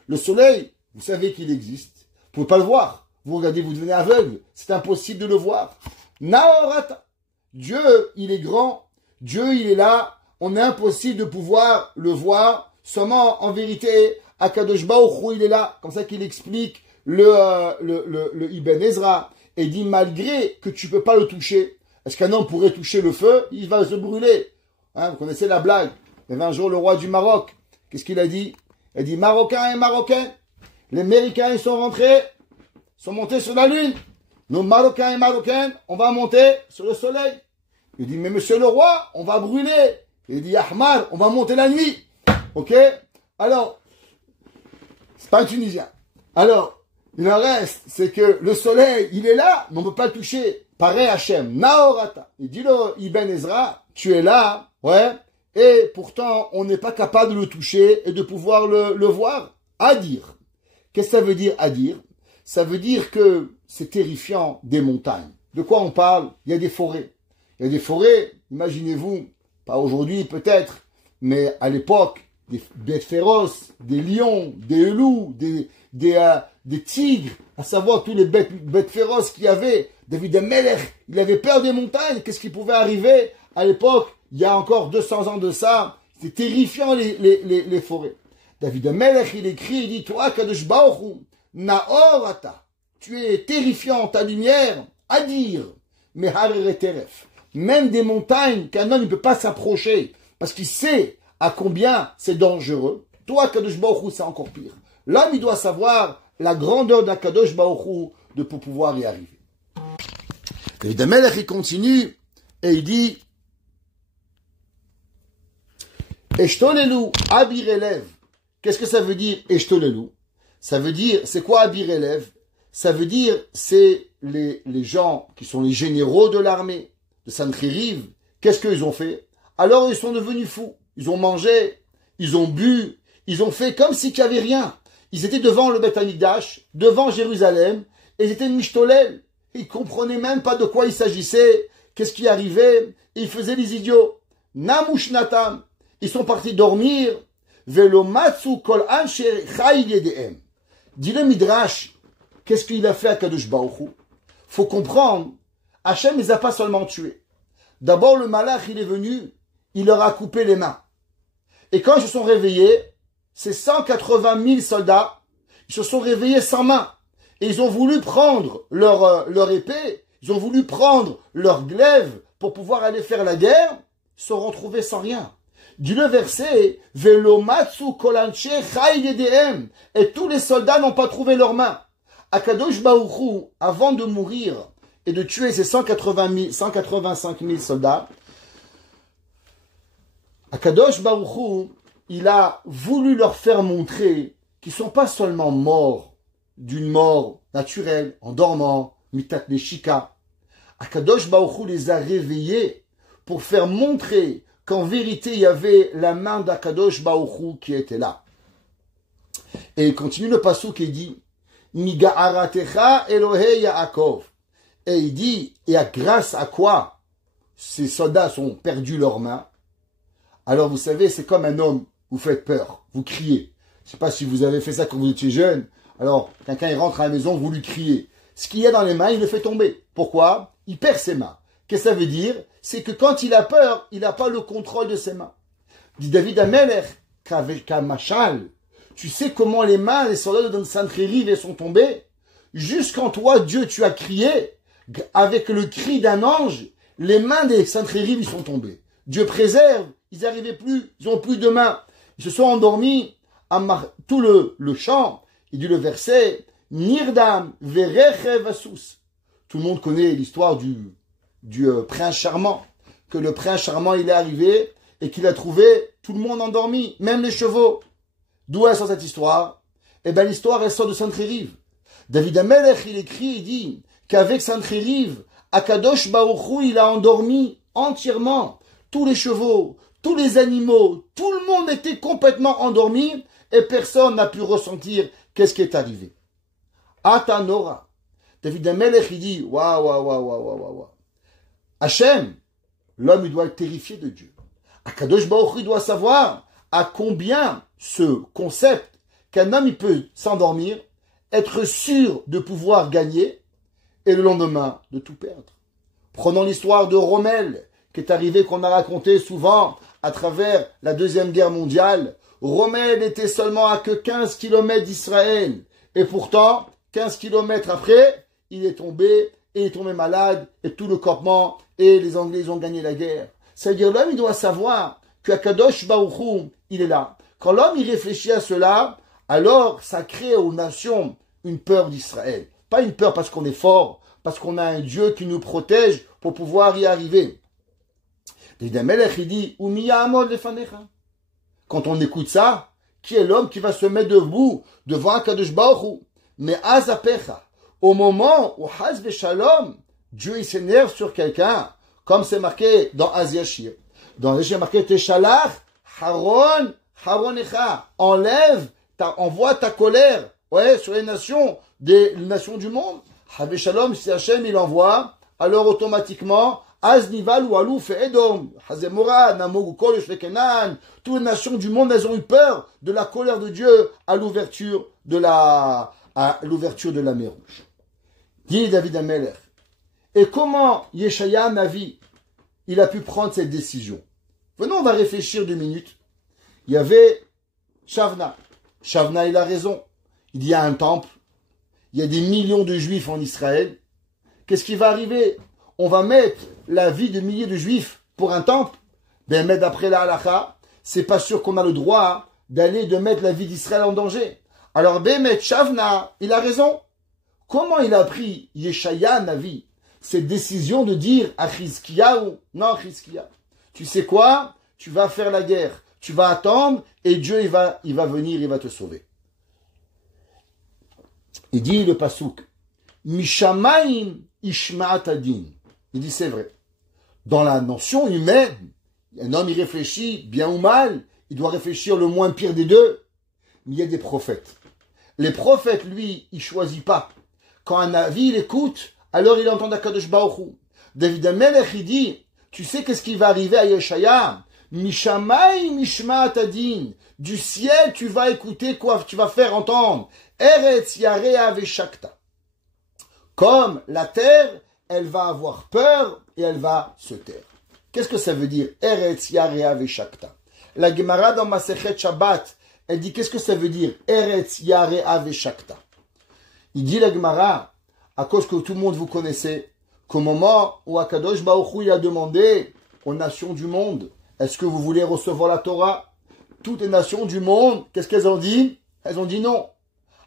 Le soleil, vous savez qu'il existe. Vous ne pouvez pas le voir. Vous regardez, vous devenez aveugle. C'est impossible de le voir. Naorata. Dieu, il est grand. Dieu, il est là. On est impossible de pouvoir le voir. Seulement, en vérité, Akadosh Baruch Hu, il est là. Comme ça qu'il explique le Ibn Ezra. Et dit, malgré que tu ne peux pas le toucher, est-ce qu'un homme pourrait toucher le feu? Il va se brûler. Hein, vous connaissez la blague. Il y avait un jour le roi du Maroc. Qu'est-ce qu'il a dit? Il a dit, Marocains et Marocains, les Américains, ils sont rentrés, sont montés sur la lune. Nos Marocains et Marocaines, on va monter sur le soleil. Il dit, mais monsieur le roi, on va brûler. Il dit, Ahmad, on va monter la nuit. Ok? Alors, c'est pas un Tunisien. Alors, il en reste, c'est que le soleil, il est là, mais on ne peut pas le toucher. Pareil Hachem, Naorata. Il dit le Ibn Ezra, tu es là, ouais, et pourtant on n'est pas capable de le toucher et de pouvoir le voir. À dire. Qu'est-ce que ça veut dire à dire? Ça veut dire que c'est terrifiant des montagnes. De quoi on parle? Il y a des forêts. Il y a des forêts, imaginez-vous, pas aujourd'hui peut-être, mais à l'époque, des bêtes féroces, des lions, des loups, des tigres, à savoir tous les bêtes féroces qu'il y avait. David Amelech, il avait peur des montagnes. Qu'est-ce qui pouvait arriver à l'époque? Il y a encore 200 ans de ça. C'est terrifiant les forêts. David Amelech, il écrit, il dit, toi, Kadosh Baruch Hu, Naorata, tu es terrifiant, ta lumière, à dire, mais Harere Teref, même des montagnes qu'un homme ne peut pas s'approcher, parce qu'il sait à combien c'est dangereux. Toi, Kadosh Baruch Hu, c'est encore pire. L'homme, il doit savoir la grandeur d'Akadosh Baruch Hu pour pouvoir y arriver. David Amelech, il continue, et il dit, Eshtolelu, Abir Elev. Qu'est-ce que ça veut dire, Eshtolelu? Ça veut dire, c'est quoi Abir Elev? Ça veut dire, c'est les gens qui sont les généraux de l'armée de Sancheriv. Qu'est-ce qu'ils ont fait? Alors ils sont devenus fous. Ils ont mangé, ils ont bu, ils ont fait comme s'il n'y avait rien. Ils étaient devant le Beth Amikdash, devant Jérusalem, et ils étaient Mishtolel. Ils comprenaient même pas de quoi il s'agissait, qu'est-ce qui arrivait, et ils faisaient les idiots. Namushnatam. Ils sont partis dormir. Velomatsu kol anshe chai yedehem. Dit le Midrash, qu'est-ce qu'il a fait à Kadosh Baruch Hu? Faut comprendre, Hachem les a pas seulement tués. D'abord, le malach, il est venu, il leur a coupé les mains. Et quand ils se sont réveillés, ces 180 000 soldats, ils se sont réveillés sans main. Et ils ont voulu prendre leur épée, ils ont voulu prendre leur glaive pour pouvoir aller faire la guerre, ils se sont retrouvés sans rien. Dit le verset, Velomatsu kolanche chai yedehem. Et tous les soldats n'ont pas trouvé leurs mains. Akadosh Baruch Hu, avant de mourir et de tuer ces 185 000 soldats, Akadosh Baruch Hu, il a voulu leur faire montrer qu'ils ne sont pas seulement morts d'une mort naturelle, en dormant, mitat neshika. Akadosh Baruch Hu les a réveillés pour faire montrer qu'en vérité, il y avait la main d'Akadosh Baruch Hu qui était là. Et il continue le passouk et dit, Miga'aratecha Elohei Yaakov. Et il dit, et grâce à quoi ces soldats ont perdu leurs mains? Alors vous savez, c'est comme un homme, vous faites peur, vous criez. Je ne sais pas si vous avez fait ça quand vous étiez jeune. Alors, quelqu'un il rentre à la maison, vous lui criez. Ce qu'il y a dans les mains, il le fait tomber. Pourquoi? Il perd ses mains. Qu'est-ce que ça veut dire? C'est que quand il a peur, il n'a pas le contrôle de ses mains. Dit David Amelech, Kamachal, tu sais comment les mains des soldats de Sancheriv sont tombées? Jusqu'en toi, Dieu, tu as crié, avec le cri d'un ange, les mains des Sancheriv sont tombées. Dieu préserve, ils n'arrivaient plus, ils n'ont plus de mains. Ils se sont endormis, tout le chant, il dit le verset, Nirdam verechev asus. Tout le monde connaît l'histoire du prince charmant, que le prince charmant il est arrivé et qu'il a trouvé tout le monde endormi, même les chevaux. D'où elle sort cette histoire? Eh bien l'histoire elle sort de Sancheriv. David Amelech il écrit, il dit qu'avec Sancheriv, Akadosh Baruch Hu il a endormi entièrement tous les chevaux, tous les animaux, tout le monde était complètement endormi et personne n'a pu ressentir qu'est-ce qui est arrivé. Atanora. David Amelech il dit waouh. Hachem, l'homme il doit être terrifié de Dieu. Akadosh Baruch Hu il doit savoir à combien ce concept qu'un homme il peut s'endormir, être sûr de pouvoir gagner et le lendemain de tout perdre. Prenons l'histoire de Rommel qui est arrivé, qu'on a raconté souvent à travers la Deuxième Guerre mondiale. Rommel était seulement à que 15 km d'Israël et pourtant 15 km après il est tombé malade et tout le campement et les Anglais ont gagné la guerre. C'est-à-dire l'homme il doit savoir que Akadosh Baruch Hu, il est là. Quand l'homme il réfléchit à cela, alors ça crée aux nations une peur d'Israël. Pas une peur parce qu'on est fort, parce qu'on a un Dieu qui nous protège pour pouvoir y arriver. David Amelech il dit quand on écoute ça, qui est l'homme qui va se mettre debout devant Akadosh Baruch Hu? Mais azapecha, au moment où Haz Shalom, Dieu il s'énerve sur quelqu'un, comme c'est marqué dans Asiashir. Dans Asiashir, marqué Teshalach, Haron, Haronecha. Envoie ta colère, sur les nations du monde. Havé Shalom, si Hachem il envoie, alors automatiquement, Aznival ou Alouf et Edom, Hazemora, Namog, Kol, Shvekenan, toutes les nations du monde, elles ont eu peur de la colère de Dieu à l'ouverture de la mer Rouge. Dit David Ameler. Et comment Yeshaya Navi, il a pu prendre cette décision? Venons, on va réfléchir 2 minutes. Il y avait Shavna. Shavna, il a raison. Il y a un temple. Il y a des millions de juifs en Israël. Qu'est-ce qui va arriver? On va mettre la vie de milliers de juifs pour un temple? Ben, mais d'après la halakha, c'est pas sûr qu'on a le droit de mettre la vie d'Israël en danger. Alors, Bémet Shavna, il a raison. Comment il a pris Yeshaya Navi cette décision de dire à Chizkiyahu, non Chizkiya, tu sais quoi? Tu vas faire la guerre. Tu vas attendre et Dieu il va venir, il va te sauver. Il dit le pasouk, Mishamayim Ishma'at Adin. Il dit c'est vrai. Dans la notion humaine, un homme il réfléchit bien ou mal, il doit réfléchir le moins pire des deux. Mais il y a des prophètes. Les prophètes, lui, il choisit pas. Quand un avis il écoute, alors il entend d'Akadosh Baruch Hu. David Amelech il dit, tu sais qu'est-ce qui va arriver à Yeshaya? Mishamay mishma'at adin. Du ciel, tu vas écouter quoi? Tu vas faire entendre. Eretz yarea veshakta. Comme la terre, elle va avoir peur et elle va se taire. Qu'est-ce que ça veut dire? Eretz yarea veshakta. La Gemara dans Masechet Shabbat, elle dit qu'est-ce que ça veut dire? Eretz yarea veshakta. Il dit la Gemara, à cause que tout le monde vous connaissait, qu'au moment où Akadosh Baruch Hu il a demandé aux nations du monde, est-ce que vous voulez recevoir la Torah? Toutes les nations du monde, qu'est-ce qu'elles ont dit? Elles ont dit non.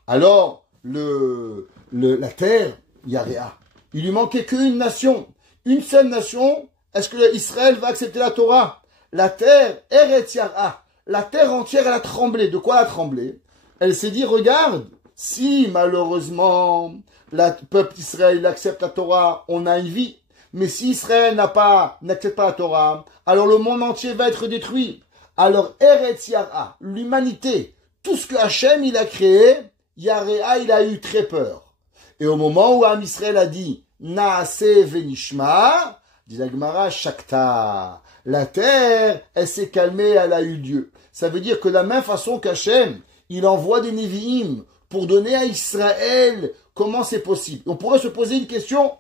Alors, la terre, Yarea, il lui manquait qu'une nation. Une seule nation, est-ce que Israël va accepter la Torah? La terre, Eretz Yara, la terre entière, elle a tremblé. De quoi elle a tremblé? Elle s'est dit, regarde, si malheureusement, le peuple d'Israël accepte la Torah, on a une vie. Mais si Israël n'accepte pas la Torah, alors le monde entier va être détruit. Alors, Eretz Yara, l'humanité, tout ce que Hachem il a créé, Yarea, il a eu très peur. Et au moment où Am Israël a dit, Naase venishma, dit la Gemara, Shakta. La terre, elle s'est calmée, elle a eu Dieu. Ça veut dire que de la même façon qu'Hachem, il envoie des Nevi'im pour donner à Israël, comment c'est possible? On pourrait se poser une question.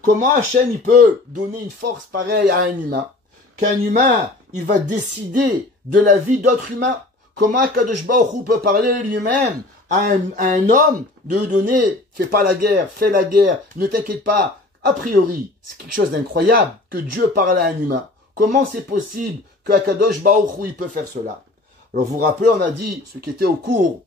Comment Hachem il peut donner une force pareille à un humain? Qu'un humain, il va décider de la vie d'autres humains? Comment Kadosh Baruch Hu peut parler lui-même à un homme de lui donner, fais pas la guerre, fais la guerre, ne t'inquiète pas? A priori, c'est quelque chose d'incroyable que Dieu parle à un humain. Comment c'est possible que Kadosh Baruch Hu il peut faire cela? Alors vous vous rappelez, on a dit, ce qui était au cours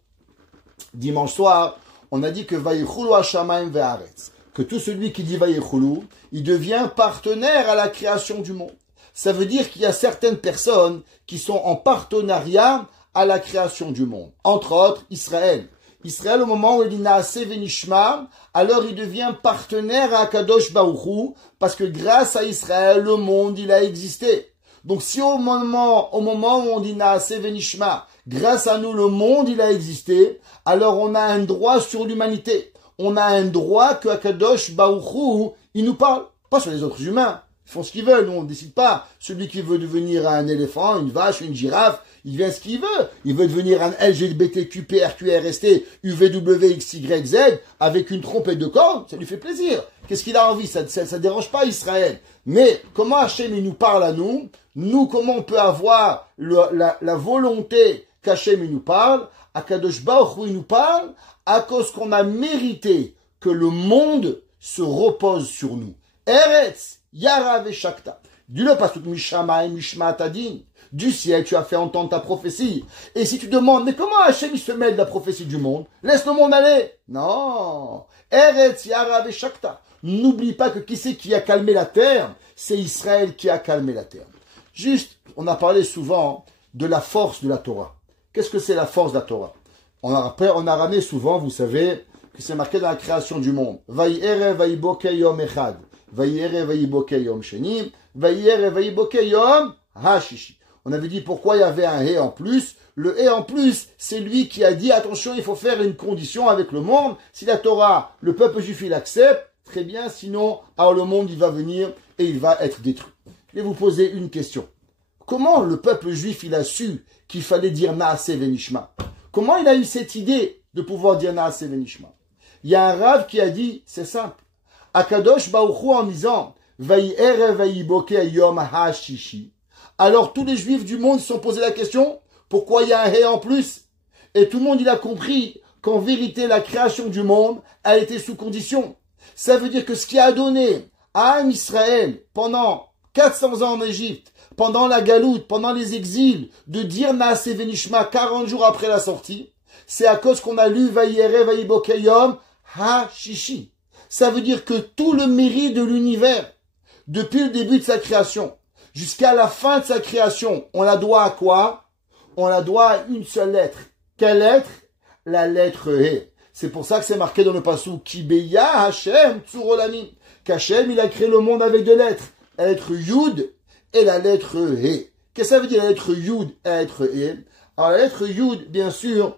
dimanche soir, on a dit que Vayichulu Hashamayim ve'aretz, que tout celui qui dit Vayichulu, il devient partenaire à la création du monde. Ça veut dire qu'il y a certaines personnes qui sont en partenariat à la création du monde. Entre autres, Israël. Israël, au moment où il dit Naase venishma, alors il devient partenaire à Kadosh Baruch Hu, parce que grâce à Israël, le monde, il a existé. Donc si au moment où on dit Naase venishma, grâce à nous, le monde, il a existé, alors on a un droit sur l'humanité. On a un droit que Kadosh Baruch Hu, il nous parle. Pas sur les autres humains. Ils font ce qu'ils veulent, nous on ne décide pas. Celui qui veut devenir un éléphant, une vache, une girafe, il vient ce qu'il veut. Il veut devenir un LGBTQ, PRQRST, UVWXYZ, avec une trompette de cordes, ça lui fait plaisir. Qu'est-ce qu'il a envie? Ça dérange pas Israël. Mais comment Hachem il nous parle à nous? Nous, comment on peut avoir la volonté qu'Hachem il nous parle? Akadosh Baruch Hu il nous parle à cause qu'on a mérité que le monde se repose sur nous. Eretz Yara veshakta. Du le pasuk Mishamayim Mishma'at Adin. Du ciel, tu as fait entendre ta prophétie. Et si tu demandes, mais comment Hachem il se mêle de la prophétie du monde? Laisse le monde aller. Non. Eretz Yara veshakta. N'oublie pas que qui c'est qui a calmé la terre? C'est Israël qui a calmé la terre. Juste, on a parlé souvent de la force de la Torah. Qu'est-ce que c'est la force de la Torah? On a ramené souvent, vous savez, que c'est marqué dans la création du monde. Vaï ere vaï boke yom echad. vayere vayiboke yom sheni, vayere vayiboke yom hashishi. On avait dit pourquoi il y avait un hé en plus. Le hé en plus, c'est lui qui a dit, attention, il faut faire une condition avec le monde. Si la Torah, le peuple juif, il accepte, très bien, sinon, alors le monde, il va venir et il va être détruit. Je vais vous poser une question. Comment le peuple juif, il a su qu'il fallait dire Naase Venishma? Comment il a eu cette idée de pouvoir dire Naase Venishma? Il y a un rave qui a dit, c'est simple. Akadosh Baruch Hu en disant, Vayi'ere vayiboke yom hashishi. Alors tous les juifs du monde se sont posé la question, pourquoi il y a un hé en plus? Et tout le monde, il a compris qu'en vérité, la création du monde a été sous condition. Ça veut dire que ce qui a donné à Israël pendant 400 ans en Égypte, pendant la galoute, pendant les exils, de dire Naase Venishma 40 jours après la sortie, c'est à cause qu'on a lu Vayere Vayiboke Yom HaShishi. Ça veut dire que tout le mérite de l'univers, depuis le début de sa création, jusqu'à la fin de sa création, on la doit à quoi? On la doit à une seule lettre. Quelle lettre? La lettre He. C'est pour ça que c'est marqué dans le passou Kibeya Hashem Tsurolamim. Qu'Hashem, il a créé le monde avec deux lettres. La lettre Yud et la lettre He. Qu'est-ce que ça veut dire la lettre Yud et la lettre He? Alors la lettre Yud, bien sûr,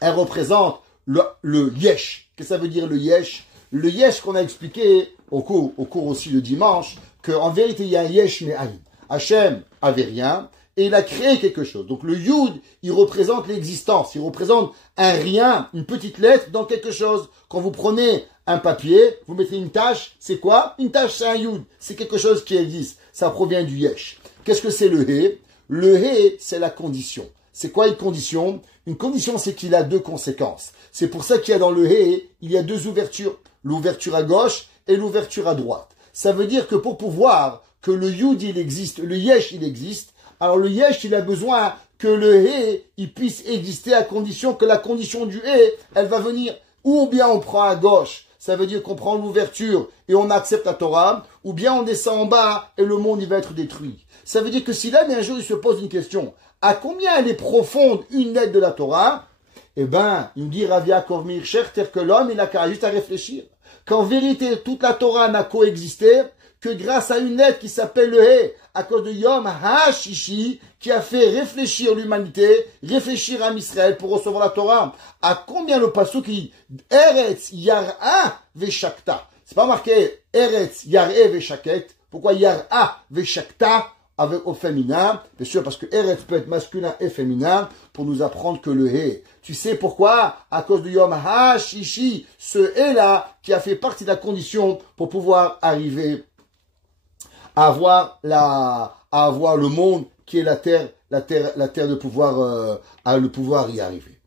elle représente le Yesh. Qu'est-ce que ça veut dire le Yesh? Le Yesh qu'on a expliqué au cours aussi le dimanche, qu'en vérité il y a un Yesh mais Aïn. Hachem avait rien et il a créé quelque chose. Donc le Yud, il représente l'existence, il représente un rien, une petite lettre dans quelque chose. Quand vous prenez un papier, vous mettez une tache, c'est quoi? Une tache, c'est un Yud, c'est quelque chose qui existe. Ça provient du Yesh. Qu'est-ce que c'est le He? Le He, c'est la condition. C'est quoi une condition? Une condition, c'est qu'il a deux conséquences. C'est pour ça qu'il y a dans le He, il y a deux ouvertures. L'ouverture à gauche et l'ouverture à droite. Ça veut dire que pour pouvoir que le Yud, il existe, le Yesh, il existe, alors le Yesh, il a besoin que le He, il puisse exister à condition que la condition du He, elle va venir. Ou bien on prend à gauche, ça veut dire qu'on prend l'ouverture et on accepte la Torah, ou bien on descend en bas et le monde, il va être détruit. Ça veut dire que si là, un jour, il se pose une question, à combien elle est profonde une lettre de la Torah? Eh ben, il me dit Rav Yaakov Meir Shechter que l'homme, il a juste à réfléchir. Qu'en vérité, toute la Torah n'a coexisté que grâce à une lettre qui s'appelle le He, à cause de Yom HaShishi, qui a fait réfléchir l'humanité, réfléchir à Israël pour recevoir la Torah. À combien le passuk qui Eretz Yar'a Veshakta. C'est pas marqué Eretz Yar'a Veshaket. Pourquoi Yar'a Veshakta? Avec au féminin, bien sûr, parce que Eretz peut être masculin et féminin, pour nous apprendre que le He. Tu sais pourquoi? À cause de Yom HaShishi, ce He-là, qui a fait partie de la condition pour pouvoir arriver à avoir le monde qui est la terre de pouvoir, à le pouvoir y arriver.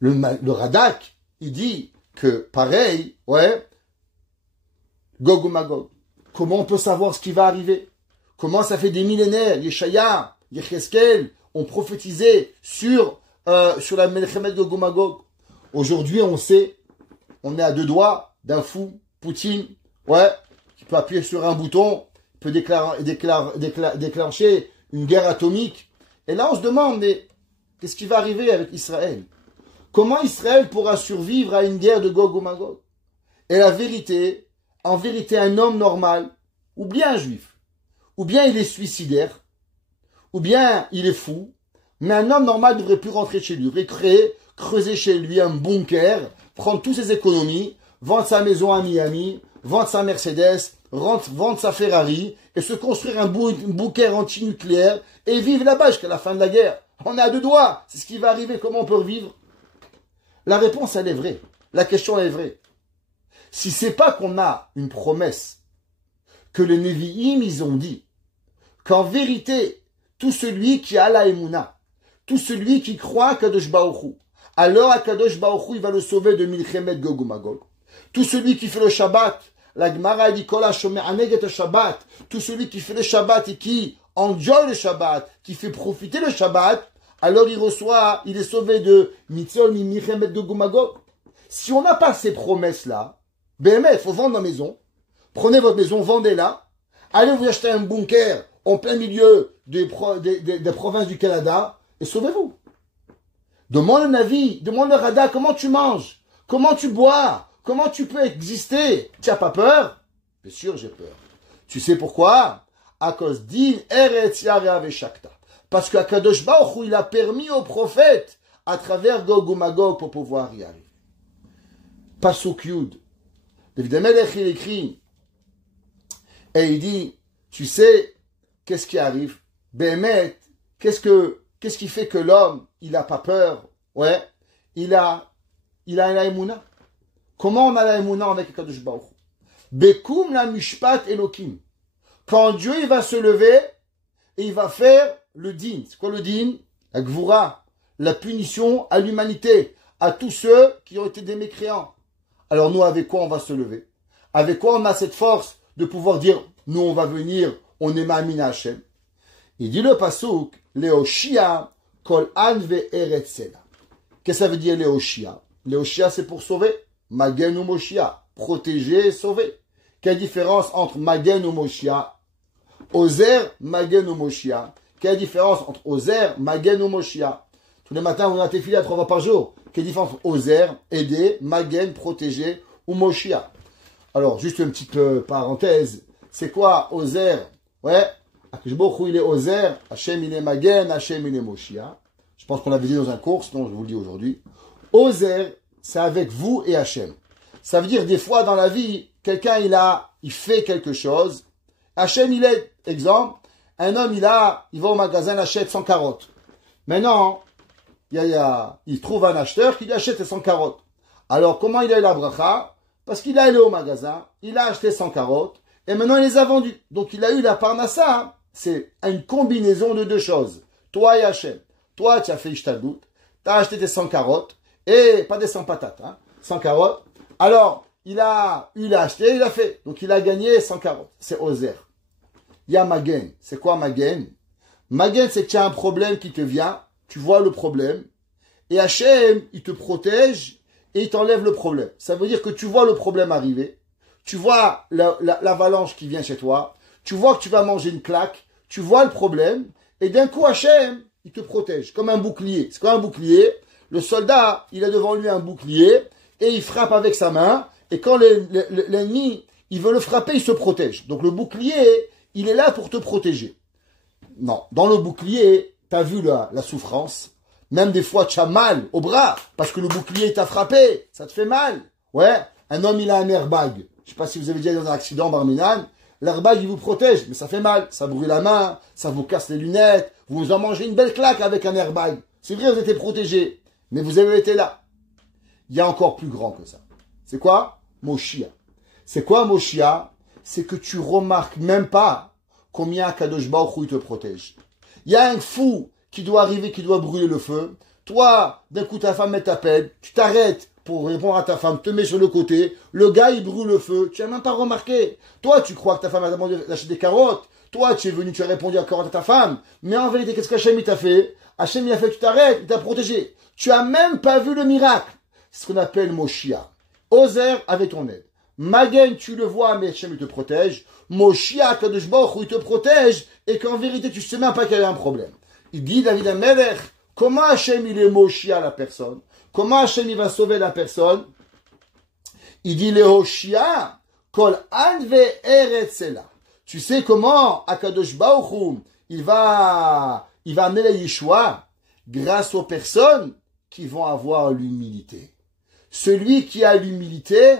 Le Radak, il dit que pareil, ouais, Gog ou Magog. Comment on peut savoir ce qui va arriver? Comment ça fait des millénaires, Yeshaya, Yecheskel ont prophétisé sur la Melchemet Gog ou Magog. Aujourd'hui, on sait, on est à deux doigts d'un fou, Poutine, ouais, qui peut appuyer sur un bouton, peut déclencher une guerre atomique. Et là, on se demande, mais qu'est-ce qui va arriver avec Israël? Comment Israël pourra survivre à une guerre de Gog ou Magog? Et la vérité, en vérité, un homme normal, ou bien un juif, ou bien il est suicidaire, ou bien il est fou, mais un homme normal ne devrait plus rentrer chez lui, il devrait creuser chez lui un bunker, prendre toutes ses économies, vendre sa maison à Miami, vendre sa Mercedes, vendre sa Ferrari, et se construire un bunker anti-nucléaire, et vivre là-bas jusqu'à la fin de la guerre. On est à deux doigts, c'est ce qui va arriver, comment on peut vivre? La réponse, elle est vraie. La question, elle est vraie. Si c'est pas qu'on a une promesse, que les Nevi'im, ils ont dit, qu'en vérité, tout celui qui a la Emouna, tout celui qui croit à Kadosh Baruch Hu, alors à Kadosh Baruch Hu, il va le sauver de Milchemet Gog ou Magog. Tout celui qui fait le Shabbat, la Gemara dit Kol HaShomer Aneget le Shabbat, tout celui qui fait le Shabbat et qui enjoy le Shabbat, qui fait profiter le Shabbat, alors il est sauvé de Mitzol Milchemet Gog ou Magog. Si on n'a pas ces promesses-là, ben il faut vendre la maison, prenez votre maison, vendez-la, allez vous acheter un bunker en plein milieu des provinces du Canada et sauvez-vous. Demande le Navi, demande le Rada, comment tu manges, comment tu bois, comment tu peux exister. Tu n'as pas peur? Bien sûr, j'ai peur. Tu sais pourquoi? À cause d'In Eretz Yarea Veshakta. Parce qu'Akadosh Baruch Hu, il a permis au prophète, à travers Gog ou Magog, pour pouvoir y arriver. Pasuk Yud. David Amelech, il écrit, et il dit, tu sais, qu'est-ce qui arrive? Bémet, qu'est-ce qui fait que l'homme, il n'a pas peur? Ouais, il a la émouna. Comment on a la émouna avec Akadosh Baruch Hu? Bekum la mishpat Elokim. Quand Dieu, il va se lever, et il va faire le din. C'est quoi le din? La gvoura, la punition à l'humanité, à tous ceux qui ont été des mécréants. Alors nous, avec quoi on va se lever? Avec quoi on a cette force de pouvoir dire, nous on va venir, on est ma'amin à Hashem? Il dit le pasuk, Leoshia kol an ve'eretzela. Qu'est-ce que ça veut dire Leoshia? Leoshia c'est pour sauver. Magen ou Moshia, protéger et sauver. Quelle différence entre Magen ou Moshia? Ozer, Magen ou Moshia. Quelle différence entre Ozer, Magen ou Moshia? Tous les matins, vous avez filé à 3 fois par jour. Quelle différence entre Ozer, aider, Magen, protéger, ou Moshia? Alors, juste une petite parenthèse. C'est quoi Ozer? Ouais. Akishbochou, il est Ozer. Hachem, il est Magen. Hachem, il est Moshia. Je pense qu'on l'avait dit dans un cours, sinon je vous le dis aujourd'hui. Ozer, c'est avec vous et Hachem. Ça veut dire, des fois, dans la vie, quelqu'un, il fait quelque chose. Hachem, il est, exemple, un homme, il va au magasin, il achète 100 carottes. Maintenant, il trouve un acheteur qui lui achète 100 carottes. Alors, comment il a eu la bracha? Parce qu'il est allé au magasin, il a acheté 100 carottes, et maintenant il les a vendues. Donc, il a eu la parnassa. C'est une combinaison de deux choses. Toi et Hachem. Toi, tu as fait ishtadout, tu as acheté tes 100 carottes, et pas des 100 patates, 100 carottes. Alors, il a acheté, il a fait. Donc, il a gagné 100 carottes. C'est Ozer. Il y a Magen. C'est quoi Magen? Magen, c'est que tu as un problème qui te vient, tu vois le problème, et Hachem, il te protège, et il t'enlève le problème. Ça veut dire que tu vois le problème arriver, tu vois l'avalanche qui vient chez toi, tu vois que tu vas manger une claque, tu vois le problème, et d'un coup Hachem, il te protège, comme un bouclier. C'est quoi un bouclier? Le soldat, il a devant lui un bouclier, et il frappe avec sa main, et quand l'ennemi, il veut le frapper, il se protège. Donc le bouclier, il est là pour te protéger. Non, dans le bouclier, tu as vu la souffrance. Même des fois, tu as mal au bras, parce que le bouclier t'a frappé, ça te fait mal. Ouais, un homme, il a un airbag. Je sais pas si vous avez déjà été dans un accident, Barminan. L'airbag, il vous protège, mais ça fait mal. Ça brûle la main, ça vous casse les lunettes, vous en mangez une belle claque avec un airbag. C'est vrai, vous étiez protégé, mais vous avez été là. Il y a encore plus grand que ça. C'est quoi? Moshia. C'est quoi Moshia? C'est que tu remarques même pas combien Kadosh Baruch Hu te protège. Il y a un fou qui doit arriver, qui doit brûler le feu. Toi, d'un coup, ta femme, elle t'appelle. Tu t'arrêtes pour répondre à ta femme, te mets sur le côté. Le gars, il brûle le feu. Tu n'as même pas remarqué. Toi, tu crois que ta femme a demandé d'acheter des carottes. Toi, tu es venu, tu as répondu à carottes à ta femme. Mais en vérité, qu'est-ce qu'Hachem, il t'a fait? Hachem, il a fait que tu t'arrêtes, il t'a protégé. Tu as même pas vu le miracle. C'est ce qu'on appelle Moshia. Ozer avec ton aide. Magen, tu le vois, mais Hachem, il te protège. Moshia, Kadosh Baruch Hu, il te protège, et qu'en vérité, tu sais même pas qu'il y a un problème. Il dit, David Amelech, comment Hachem, il est Moshia la personne? Comment Hachem, il va sauver la personne? Il dit, Lehoshia, kol anve eretzela. Tu sais comment Akadosh Baruch Hu, il va amener la Yeshua grâce aux personnes qui vont avoir l'humilité. Celui qui a l'humilité,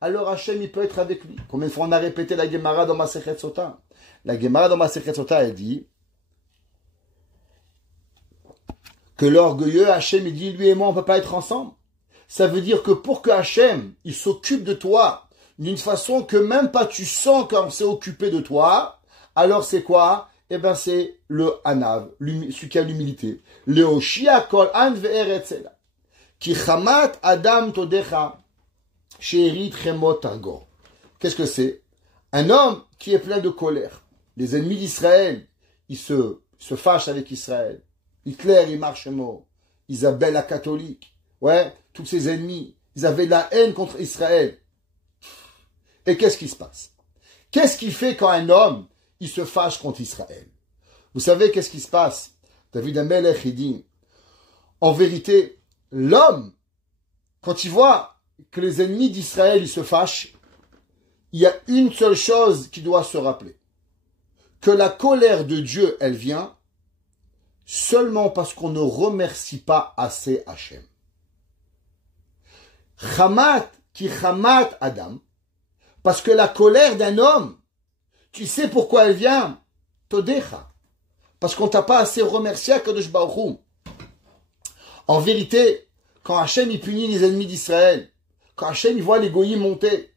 alors Hachem, il peut être avec lui. Combien de fois on a répété la Gemara dans Masechet Sota? La Gemara dans Masechet Sota, elle dit que l'orgueilleux, Hachem, il dit, lui et moi, on ne peut pas être ensemble. Ça veut dire que pour que Hachem, il s'occupe de toi d'une façon que même pas tu sens qu'on s'est occupé de toi, alors c'est quoi? Eh ben c'est le Hanav, celui qui a l'humilité. Le Oshia kol an ve'eretzela. Ki chamat adam todecha. Qu'est-ce que c'est? Un homme qui est plein de colère. Les ennemis d'Israël, ils se fâchent avec Israël. Hitler, il marche mort. Isabelle la catholique. Ouais, tous ses ennemis, ils avaient de la haine contre Israël. Et qu'est-ce qui se passe? Qu'est-ce qui fait quand un homme, il se fâche contre Israël? Vous savez qu'est-ce qui se passe? David Amelech, il dit, en vérité, l'homme, quand il voit que les ennemis d'Israël, ils se fâchent, il y a une seule chose qui doit se rappeler. Que la colère de Dieu, elle vient seulement parce qu'on ne remercie pas assez Hachem. Chamat ki chamat Adam. Parce que la colère d'un homme, tu sais pourquoi elle vient? Todecha. Parce qu'on t'a pas assez remercié à Kadosh Baruch Hu. En vérité, quand Hachem il punit les ennemis d'Israël, quand Hachem il voit les goyim monter,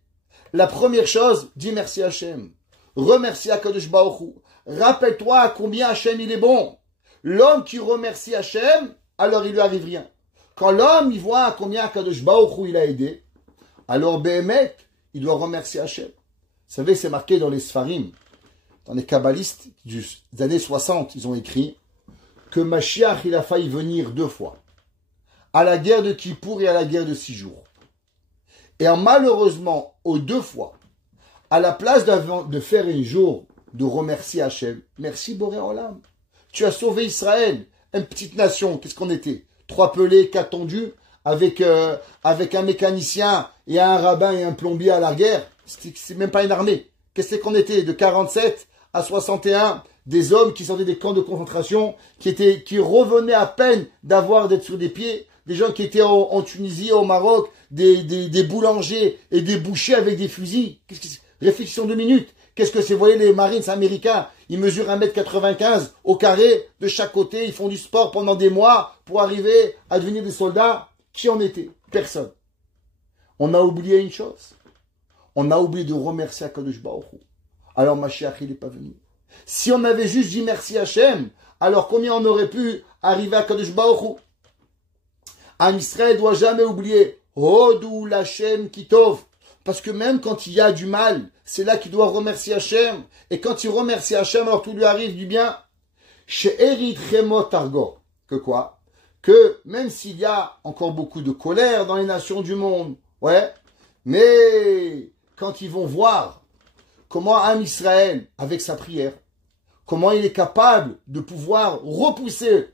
la première chose, dis merci Hachem. Remercie à Kadosh Baruch Hu. Rappelle-toi à combien Hachem il est bon. L'homme qui remercie Hachem, alors il lui arrive rien. Quand l'homme il voit à combien Kadosh Baruch Hu il a aidé, alors Behemet, il doit remercier Hachem. Vous savez, c'est marqué dans les Sfarim, dans les kabbalistes des années 60, ils ont écrit que Mashiach il a failli venir 2 fois. À la guerre de Kippour et à la guerre de 6 jours. Et malheureusement, aux 2 fois, à la place de faire un jour de remercier Hachem, merci Boré Olam. Tu as sauvé Israël, une petite nation, qu'est-ce qu'on était? 3 pelés, 4 tondus, avec un mécanicien et un rabbin et un plombier à la guerre. C'est même pas une armée. Qu'est-ce qu'on était? De 47 à 61, des hommes qui sortaient des camps de concentration, qui revenaient à peine d'être sur des pieds, des gens qui étaient en Tunisie, au Maroc, des boulangers et des bouchers avec des fusils. Réflexion 2 minutes. Qu'est-ce que c'est? Vous voyez les Marines américains, ils mesurent 1m95 au carré de chaque côté, ils font du sport pendant des mois pour arriver à devenir des soldats. Qui en était? Personne. On a oublié une chose. On a oublié de remercier Akadosh Baruch Hu. Alors Mashiach, il n'est pas venu. Si on avait juste dit merci Hachem, alors combien on aurait pu arriver à Akadosh Baruch Hu? Un Israël ne doit jamais oublier Hodou l'Hachem Kitov. Parce que même quand il y a du mal, c'est là qu'il doit remercier Hachem. Et quand il remercie Hachem, alors tout lui arrive du bien. Chez Erit Remot Argo. Que quoi? Que même s'il y a encore beaucoup de colère dans les nations du monde, ouais, mais quand ils vont voir comment un Israël, avec sa prière, comment il est capable de pouvoir repousser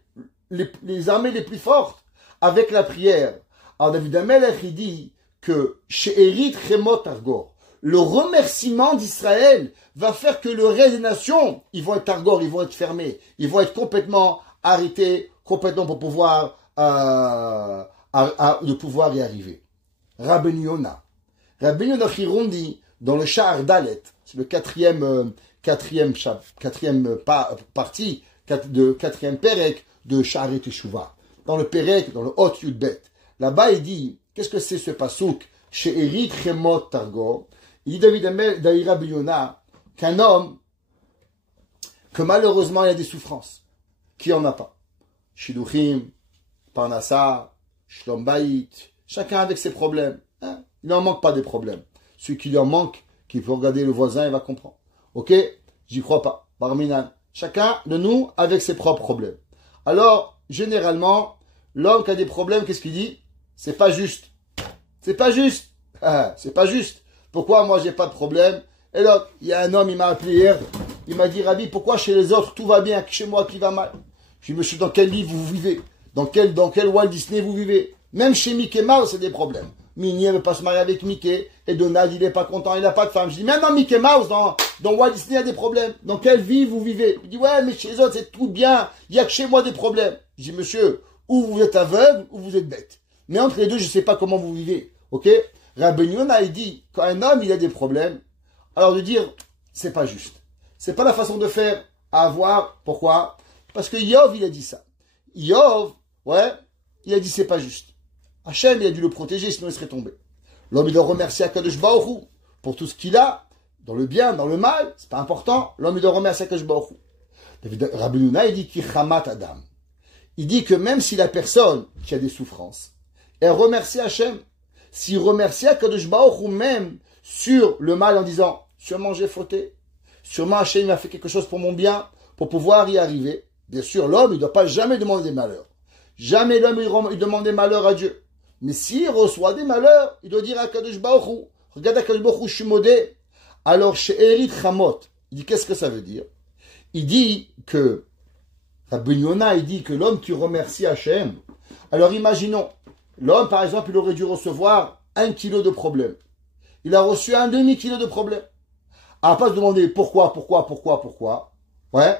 les armées les plus fortes avec la prière. Alors David Amelech, il dit que chez Erit Remot Argor, le remerciement d'Israël va faire que le reste des nations, ils vont être Argor, ils vont être fermés, ils vont être complètement arrêtés, complètement pour pouvoir de pouvoir y arriver. Rabbeinu Yonah. Rabbeinu Yonah Chirundi, dans le Sha'ar Dalet, c'est le quatrième partie, quatrième Perek de Sha'ar Teshuvah. Dans le Perek, dans le Hot Yudbet. Là-bas, il dit, qu'est-ce que c'est ce pasouk? Chez Erit Chemot Targo. Il dit David Rabbeinu Yonah, qu'un homme, que malheureusement il a des souffrances. Qui en a pas? Shiduchim, Parnassa, Shlom Bayit, chacun avec ses problèmes. Hein? Il n'en manque pas des problèmes. Celui qui lui en manque, qui peut regarder le voisin, il va comprendre. Ok? J'y crois pas. Barminan. Chacun de nous avec ses propres problèmes. Alors, généralement, l'homme qui a des problèmes, qu'est-ce qu'il dit? C'est pas juste. C'est pas juste. Ah, c'est pas juste. Pourquoi moi j'ai pas de problème? Et là, il y a un homme, il m'a appelé hier. Il m'a dit, Rabbi, pourquoi chez les autres tout va bien, chez moi qui va mal? Je dis, monsieur, dans quel livre vous vivez? Dans quel Walt Disney vous vivez? Même chez Mickey Mouse, c'est des problèmes. Minnie, elle veut pas se marier avec Mickey. Et Donald, il est pas content, il n'a pas de femme. Je dis, même dans Mickey Mouse, dans Walt Disney, il y a des problèmes. Dans quelle vie vous vivez? Il dit, ouais, mais chez les autres, c'est tout bien. Il y a que chez moi des problèmes. Je dis, monsieur, ou vous êtes aveugle, ou vous êtes bête. Mais entre les deux, je sais pas comment vous vivez. Ok? Rabbeinu Yonah, il dit, quand un homme, il a des problèmes, alors de dire, c'est pas juste. C'est pas la façon de faire à avoir. Pourquoi? Parce que Yov, il a dit ça. Yov, ouais, il a dit c'est pas juste. Hachem, il a dû le protéger, sinon il serait tombé. L'homme, il doit remercier Akadosh Baruch Hu pour tout ce qu'il a, dans le bien, dans le mal, c'est pas important. L'homme, il doit remercier Akadosh Baruch Hu. Rabbeinu Yonah, il dit qu'il chamat Adam. Il dit que même si la personne qui a des souffrances, elle remercie Hachem, s'il remercie Akadosh Baruch Hu même sur le mal en disant, sûrement j'ai fauté, sûrement Hachem a fait quelque chose pour mon bien, pour pouvoir y arriver. Bien sûr, l'homme, il ne doit pas jamais demander des malheurs. Jamais l'homme, il demande des malheurs à Dieu. Mais s'il reçoit des malheurs, il doit dire à Kadosh Baruch Hu, regarde à Kadosh Baruch Hu, je suis modé. Alors, chez Erit Chamot, il dit, qu'est-ce que ça veut dire? Il dit que, Rabbeinu Yonah, il dit que l'homme qui remercie Hachem, alors imaginons, l'homme, par exemple, il aurait dû recevoir 1 kilo de problème. il a reçu un demi-kilo de problème. À pas se demander pourquoi. Ouais.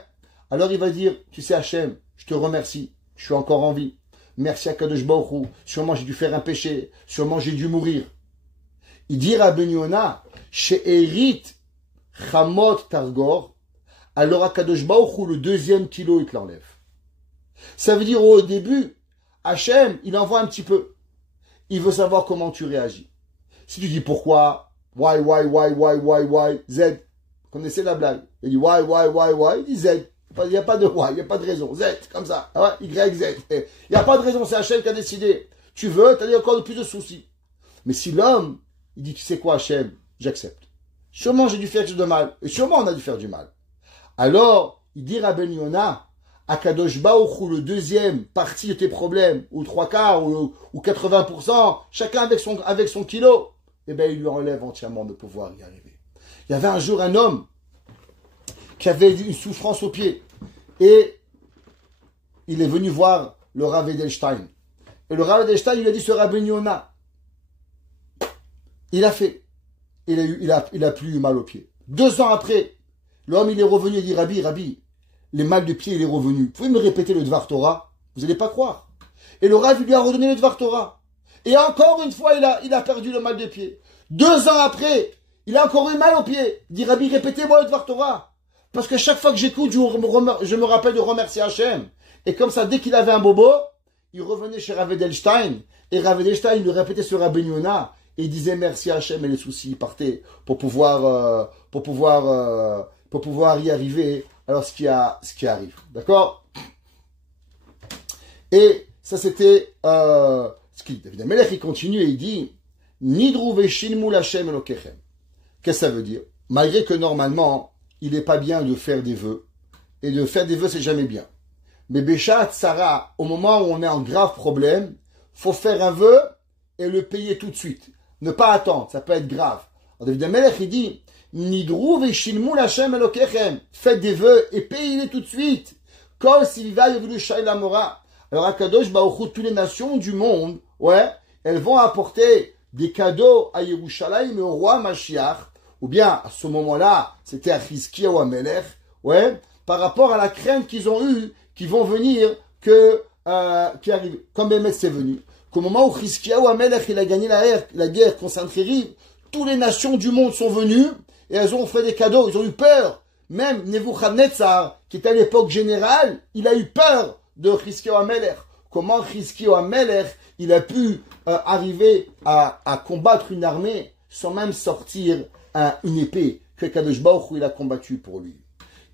Alors il va dire, tu sais Hachem, je te remercie, je suis encore en vie. Merci à Kadosh Baruch Hu. Sûrement j'ai dû faire un péché, sûrement j'ai dû mourir. Il dit à Ben Yona, She'erit Chamot Targor, alors à Kadosh Baruch Hu, le deuxième kilo, il te l'enlève. Ça veut dire au début, Hachem, il envoie un petit peu. Il veut savoir comment tu réagis. Si tu dis pourquoi, why, Z. Vous connaissez la blague. Il dit why, il dit Z. Il n'y a pas de why, il n'y a pas de raison. Z, comme ça. Ah ouais, Y, Z. Il n'y a pas de raison, c'est Hachem qui a décidé. Tu veux, tu as encore plus de soucis. Mais si l'homme, il dit, tu sais quoi Hachem, j'accepte. Sûrement j'ai dû faire quelque chose de mal. Et sûrement on a dû faire du mal. Alors, il dit à Ben Yona, à Kadosh Baruch Hu, le deuxième partie de tes problèmes, ou 3/4, ou 80%, chacun avec son kilo, eh bien, il lui enlève entièrement de pouvoir y arriver. Il y avait un jour un homme qui avait une souffrance au pied, et il est venu voir le Rav Edelstein. Et le Rav Edelstein, il a dit, ce Rabbi Yona, il a fait. Il a plus eu mal au pied. 2 ans après, l'homme, il est revenu et dit, Rabbi, les mal de pied, il est revenu. Vous pouvez me répéter le Dvar Torah? Vous n'allez pas croire. Et le Rav, il lui a redonné le Dvar Torah. Et encore une fois, il a perdu le mal de pied. 2 ans après, il a encore eu mal au pied. Il dit, Rabbi, répétez-moi le Dvar Torah. Parce que chaque fois que j'écoute, je me rappelle de remercier Hachem. Et comme ça, dès qu'il avait un bobo, il revenait chez Rav Edelstein. Et Rav Edelstein, il lui répétait sur Rabbi Yona. Et il disait merci à Hachem et les soucis partaient pour pouvoir y arriver. Alors ce qui arrive, d'accord? Et ça c'était ce qui David Amelech, il continue et il dit Nidru veshinmu l'Hachem elokechem. Qu'est-ce que ça veut dire? Malgré que normalement il n'est pas bien de faire des vœux, et de faire des vœux c'est jamais bien. Mais Béchat Sarah, au moment où on est en grave problème, faut faire un vœu et le payer tout de suite. Ne pas attendre, ça peut être grave. Alors David Amelech, il dit, Nidru veshilmu l'Hachem elokechem. Faites des vœux et payez-les tout de suite. Kol siviva yovulu shayla mora. Alors Akadosh Baruch Hu, toutes les nations du monde, ouais, elles vont apporter des cadeaux à Yerushalayim et au roi Mashiach, ou bien à ce moment-là, c'était à Chizkiya ou à Melech, ouais, par rapport à la crainte qu'ils ont eue, qui vont venir, qui arrive. Comme Bémet c'est venu. Qu'au moment où Chizkiya ou Amelech il a gagné la guerre contre Sancheriv, toutes les nations du monde sont venues et elles ont fait des cadeaux, ils ont eu peur. Même Nebuchadnezzar, qui était à l'époque général, il a eu peur de Chizkiya ou Amelech. Comment Chizkiya ou Amelech il a pu arriver à combattre une armée sans même sortir une épée que Kadosh Baruch Hu il a combattu pour lui.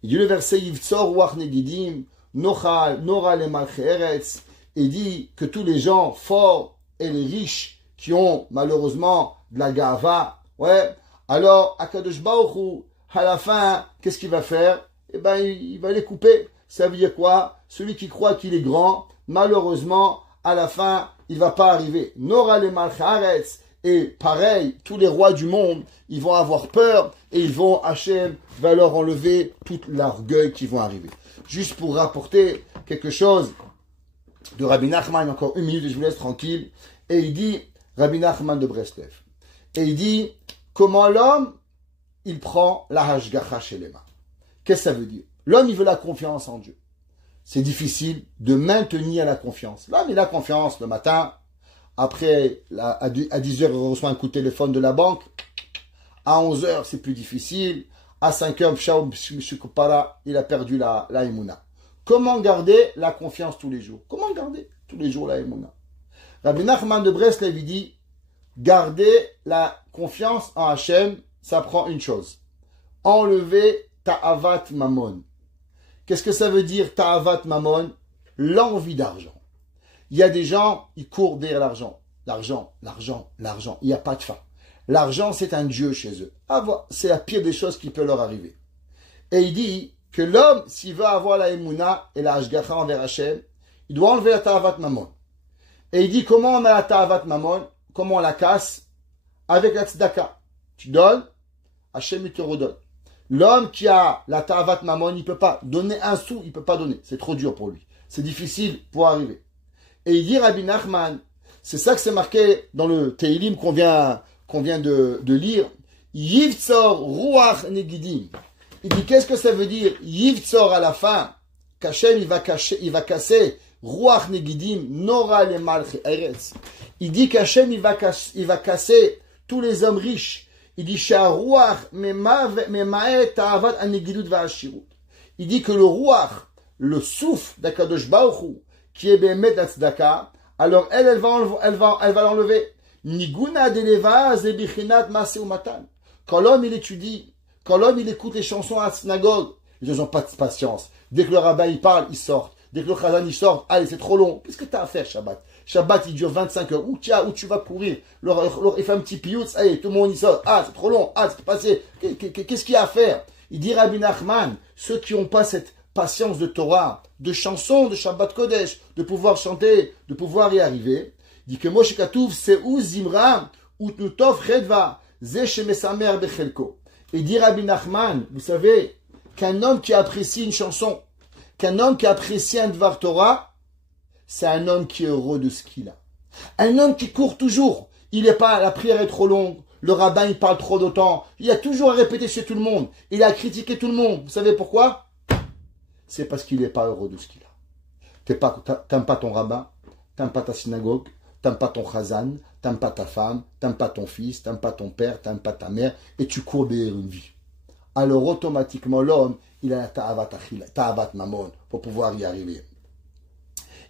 Il dit le verset Yivtzor Ruach Negidim Nochal Nora le Malchei Eretz. Il dit que tous les gens forts et les riches qui ont malheureusement de la gava, ouais, alors Akadosh Baruch Hu, à la fin, qu'est-ce qu'il va faire? Eh ben, il va les couper. Ça veut dire quoi? Celui qui croit qu'il est grand, malheureusement, à la fin, il va pas arriver. Nora le Malchei Eretz. Et pareil, tous les rois du monde, ils vont avoir peur et Hachem va leur enlever tout l'orgueil qui vont arriver. Juste pour rapporter quelque chose de Rabbi Nachman, encore 1 minute et je vous laisse tranquille. Et il dit, Rabbi Nachman de Breslev, et il dit, comment l'homme, il prend la hashgacha shelema. Qu'est-ce que ça veut dire? L'homme, il veut la confiance en Dieu. C'est difficile de maintenir la confiance. L'homme, il a confiance le matin. Après, à 10h, il reçoit un coup de téléphone de la banque. À 11h, c'est plus difficile. À 5h, il a perdu la Emouna. Comment garder la confiance tous les jours? Comment garder tous les jours la Emouna? Rabbi Nachman de Breslev, il dit, garder la confiance en Hachem, ça prend une chose. Enlever ta'avat mamon. Qu'est-ce que ça veut dire ta'avat mamon? L'envie d'argent. Il y a des gens, ils courent derrière l'argent. L'argent. Il n'y a pas de fin. L'argent, c'est un dieu chez eux. C'est la pire des choses qui peut leur arriver. Et il dit que l'homme, s'il veut avoir la Emouna et la Hashgacha envers Hachem, il doit enlever la Ta'avat Mamon. Et il dit comment on a la Ta'avat Mamon, comment on la casse? Avec la Tzedaka. Tu donnes, Hachem il te redonne. L'homme qui a la Ta'avat Mamon, il ne peut pas donner un sou, il ne peut pas donner. C'est trop dur pour lui. C'est difficile pour arriver. Et il dit Rabbi Nachman, c'est ça que c'est marqué dans le Teilim qu'on vient qu'on vient de lire, Yivtzor Ruach Negidim. Il dit, qu'est-ce que ça veut dire? Yivtzor à la fin, qu'Hachem, il va casser Ruach Negidim, Nora le Malchi Eretz. Il dit qu'Hachem, il va casser tous les hommes riches. Il dit, Sha'ruach Memaet Ta'avat Anegidut Va'ashirut. Il dit que le Ruach, le souffle d'Akadosh Baruch Hu, qui est Behemet la Tzedaka, alors elle va l'enlever. Niguna deleva zebichinat maseu matan. Quand l'homme il étudie, quand l'homme il écoute les chansons à la synagogue, les gens n'ont pas de patience. Dès que le rabbin il parle, ils sortent. Dès que le chazan il sort, allez c'est trop long. Qu'est-ce que tu as à faire Shabbat? Shabbat il dure 25 heures. Où tu vas courir? Il fait un petit pioutz, allez tout le monde il sort. Ah c'est trop long. Ah c'est passé. Qu'est-ce qu'il y a à faire? Il dit Rabbi Nachman, ceux qui n'ont pas cette patience de Torah, de chansons, de Shabbat Kodesh, de pouvoir chanter, de pouvoir y arriver. Il dit que Moshe Katouf, c'est où Zimra, Utnutov Chedva, Zeh Mesamer Bechelko. Et dit Rabbi Nachman, vous savez, qu'un homme qui apprécie une chanson, qu'un homme qui apprécie un Dvar Torah, c'est un homme qui est heureux de ce qu'il a. Un homme qui court toujours, il n'est pas, la prière est trop longue, le rabbin il parle trop de temps, il a toujours à répéter chez tout le monde, il a à critiquer tout le monde. Vous savez pourquoi? C'est parce qu'il n'est pas heureux de ce qu'il a. T'aimes pas ton rabbin, t'aimes pas ta synagogue, t'aimes pas ton chazan, t'aimes pas ta femme, t'aimes pas ton fils, t'aimes pas ton père, t'aimes pas ta mère, et tu cours derrière une vie. Alors automatiquement l'homme, il a la ta'avat mamon pour pouvoir y arriver.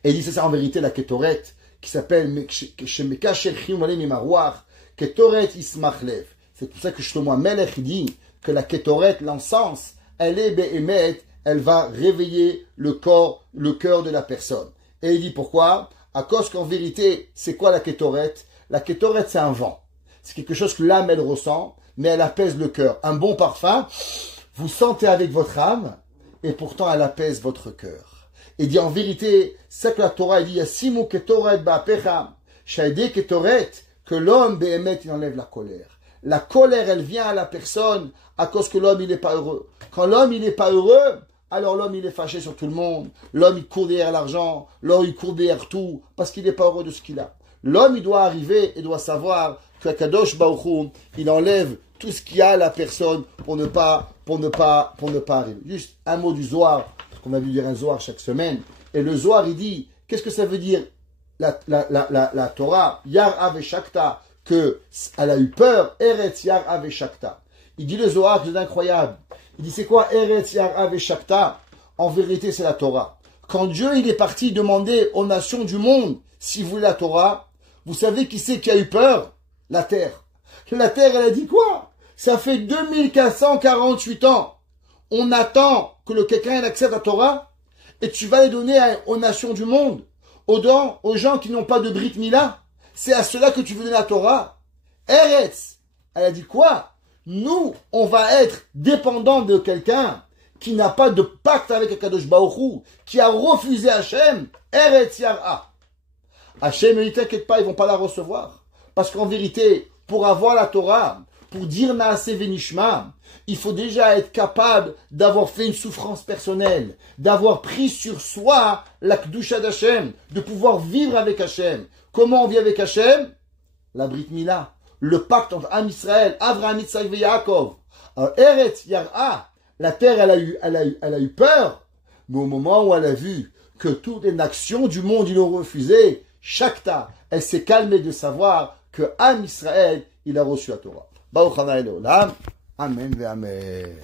Et il dit c'est ça en vérité la Ketoret qui s'appelle Ketoret Ismachlev. C'est pour ça que Shlomo Melech dit que la Ketoret, l'encens, elle est be'emet, elle va réveiller le cœur de la personne. Et il dit pourquoi? À cause qu'en vérité, c'est quoi la Ketoret? La Ketoret, c'est un vent. C'est quelque chose que l'âme, elle ressent, mais elle apaise le cœur. Un bon parfum, vous sentez avec votre âme, et pourtant elle apaise votre cœur. Et dit en vérité, c'est que la Torah, il dit, Yasimu Ketoret ba'apecha, Shaide Ketoret, que l'homme, Behemet, il enlève la colère. La colère, elle vient à la personne à cause que l'homme, il n'est pas heureux. Quand l'homme, il n'est pas heureux, alors l'homme, il est fâché sur tout le monde. L'homme, il court derrière l'argent. L'homme, il court derrière tout parce qu'il n'est pas heureux de ce qu'il a. L'homme, il doit arriver et doit savoir que Kadosh Baruch Hu, il enlève tout ce qu'il y a à la personne pour ne pas arriver. Juste un mot du Zohar, parce qu'on a vu dire un Zohar chaque semaine. Et le Zohar, il dit, qu'est-ce que ça veut dire la Torah, Yar Aveshakta, que elle a eu peur, Eretz Yar Aveshakta. Il dit le Zohar, c'est incroyable. Il dit c'est quoi Eretz Yar Aveshakta? En vérité, c'est la Torah. Quand Dieu il est parti demander aux nations du monde s'ils voulaient la Torah, vous savez qui c'est qui a eu peur? La terre. La terre, elle a dit quoi? Ça fait 2448 ans. On attend que quelqu'un accepte la Torah et tu vas les donner aux nations du monde. Aux gens qui n'ont pas de Brit Mila, c'est à cela que tu veux donner la Torah. Eretz, elle a dit quoi? Nous, on va être dépendants de quelqu'un qui n'a pas de pacte avec Akadosh Baruch Hu, qui a refusé Hachem. Eretz Yara. Hachem, ne t'inquiète pas, ils vont pas la recevoir. Parce qu'en vérité, pour avoir la Torah, pour dire Naaseh Venishma, il faut déjà être capable d'avoir fait une souffrance personnelle, d'avoir pris sur soi la Kedusha d'Hachem, de pouvoir vivre avec Hachem. Comment on vit avec Hachem? La Brit Mila, le pacte entre Am Israël, Avraham, Yitzhak et Yaakov. Alors, Eretz Yara, la terre, elle a eu peur, mais au moment où elle a vu que toutes les nations du monde, ils l'ont refusé, Shakta, elle s'est calmée de savoir que Am Israël, il a reçu la Torah. Baruch Adonai Leolam. Amen ve Amen.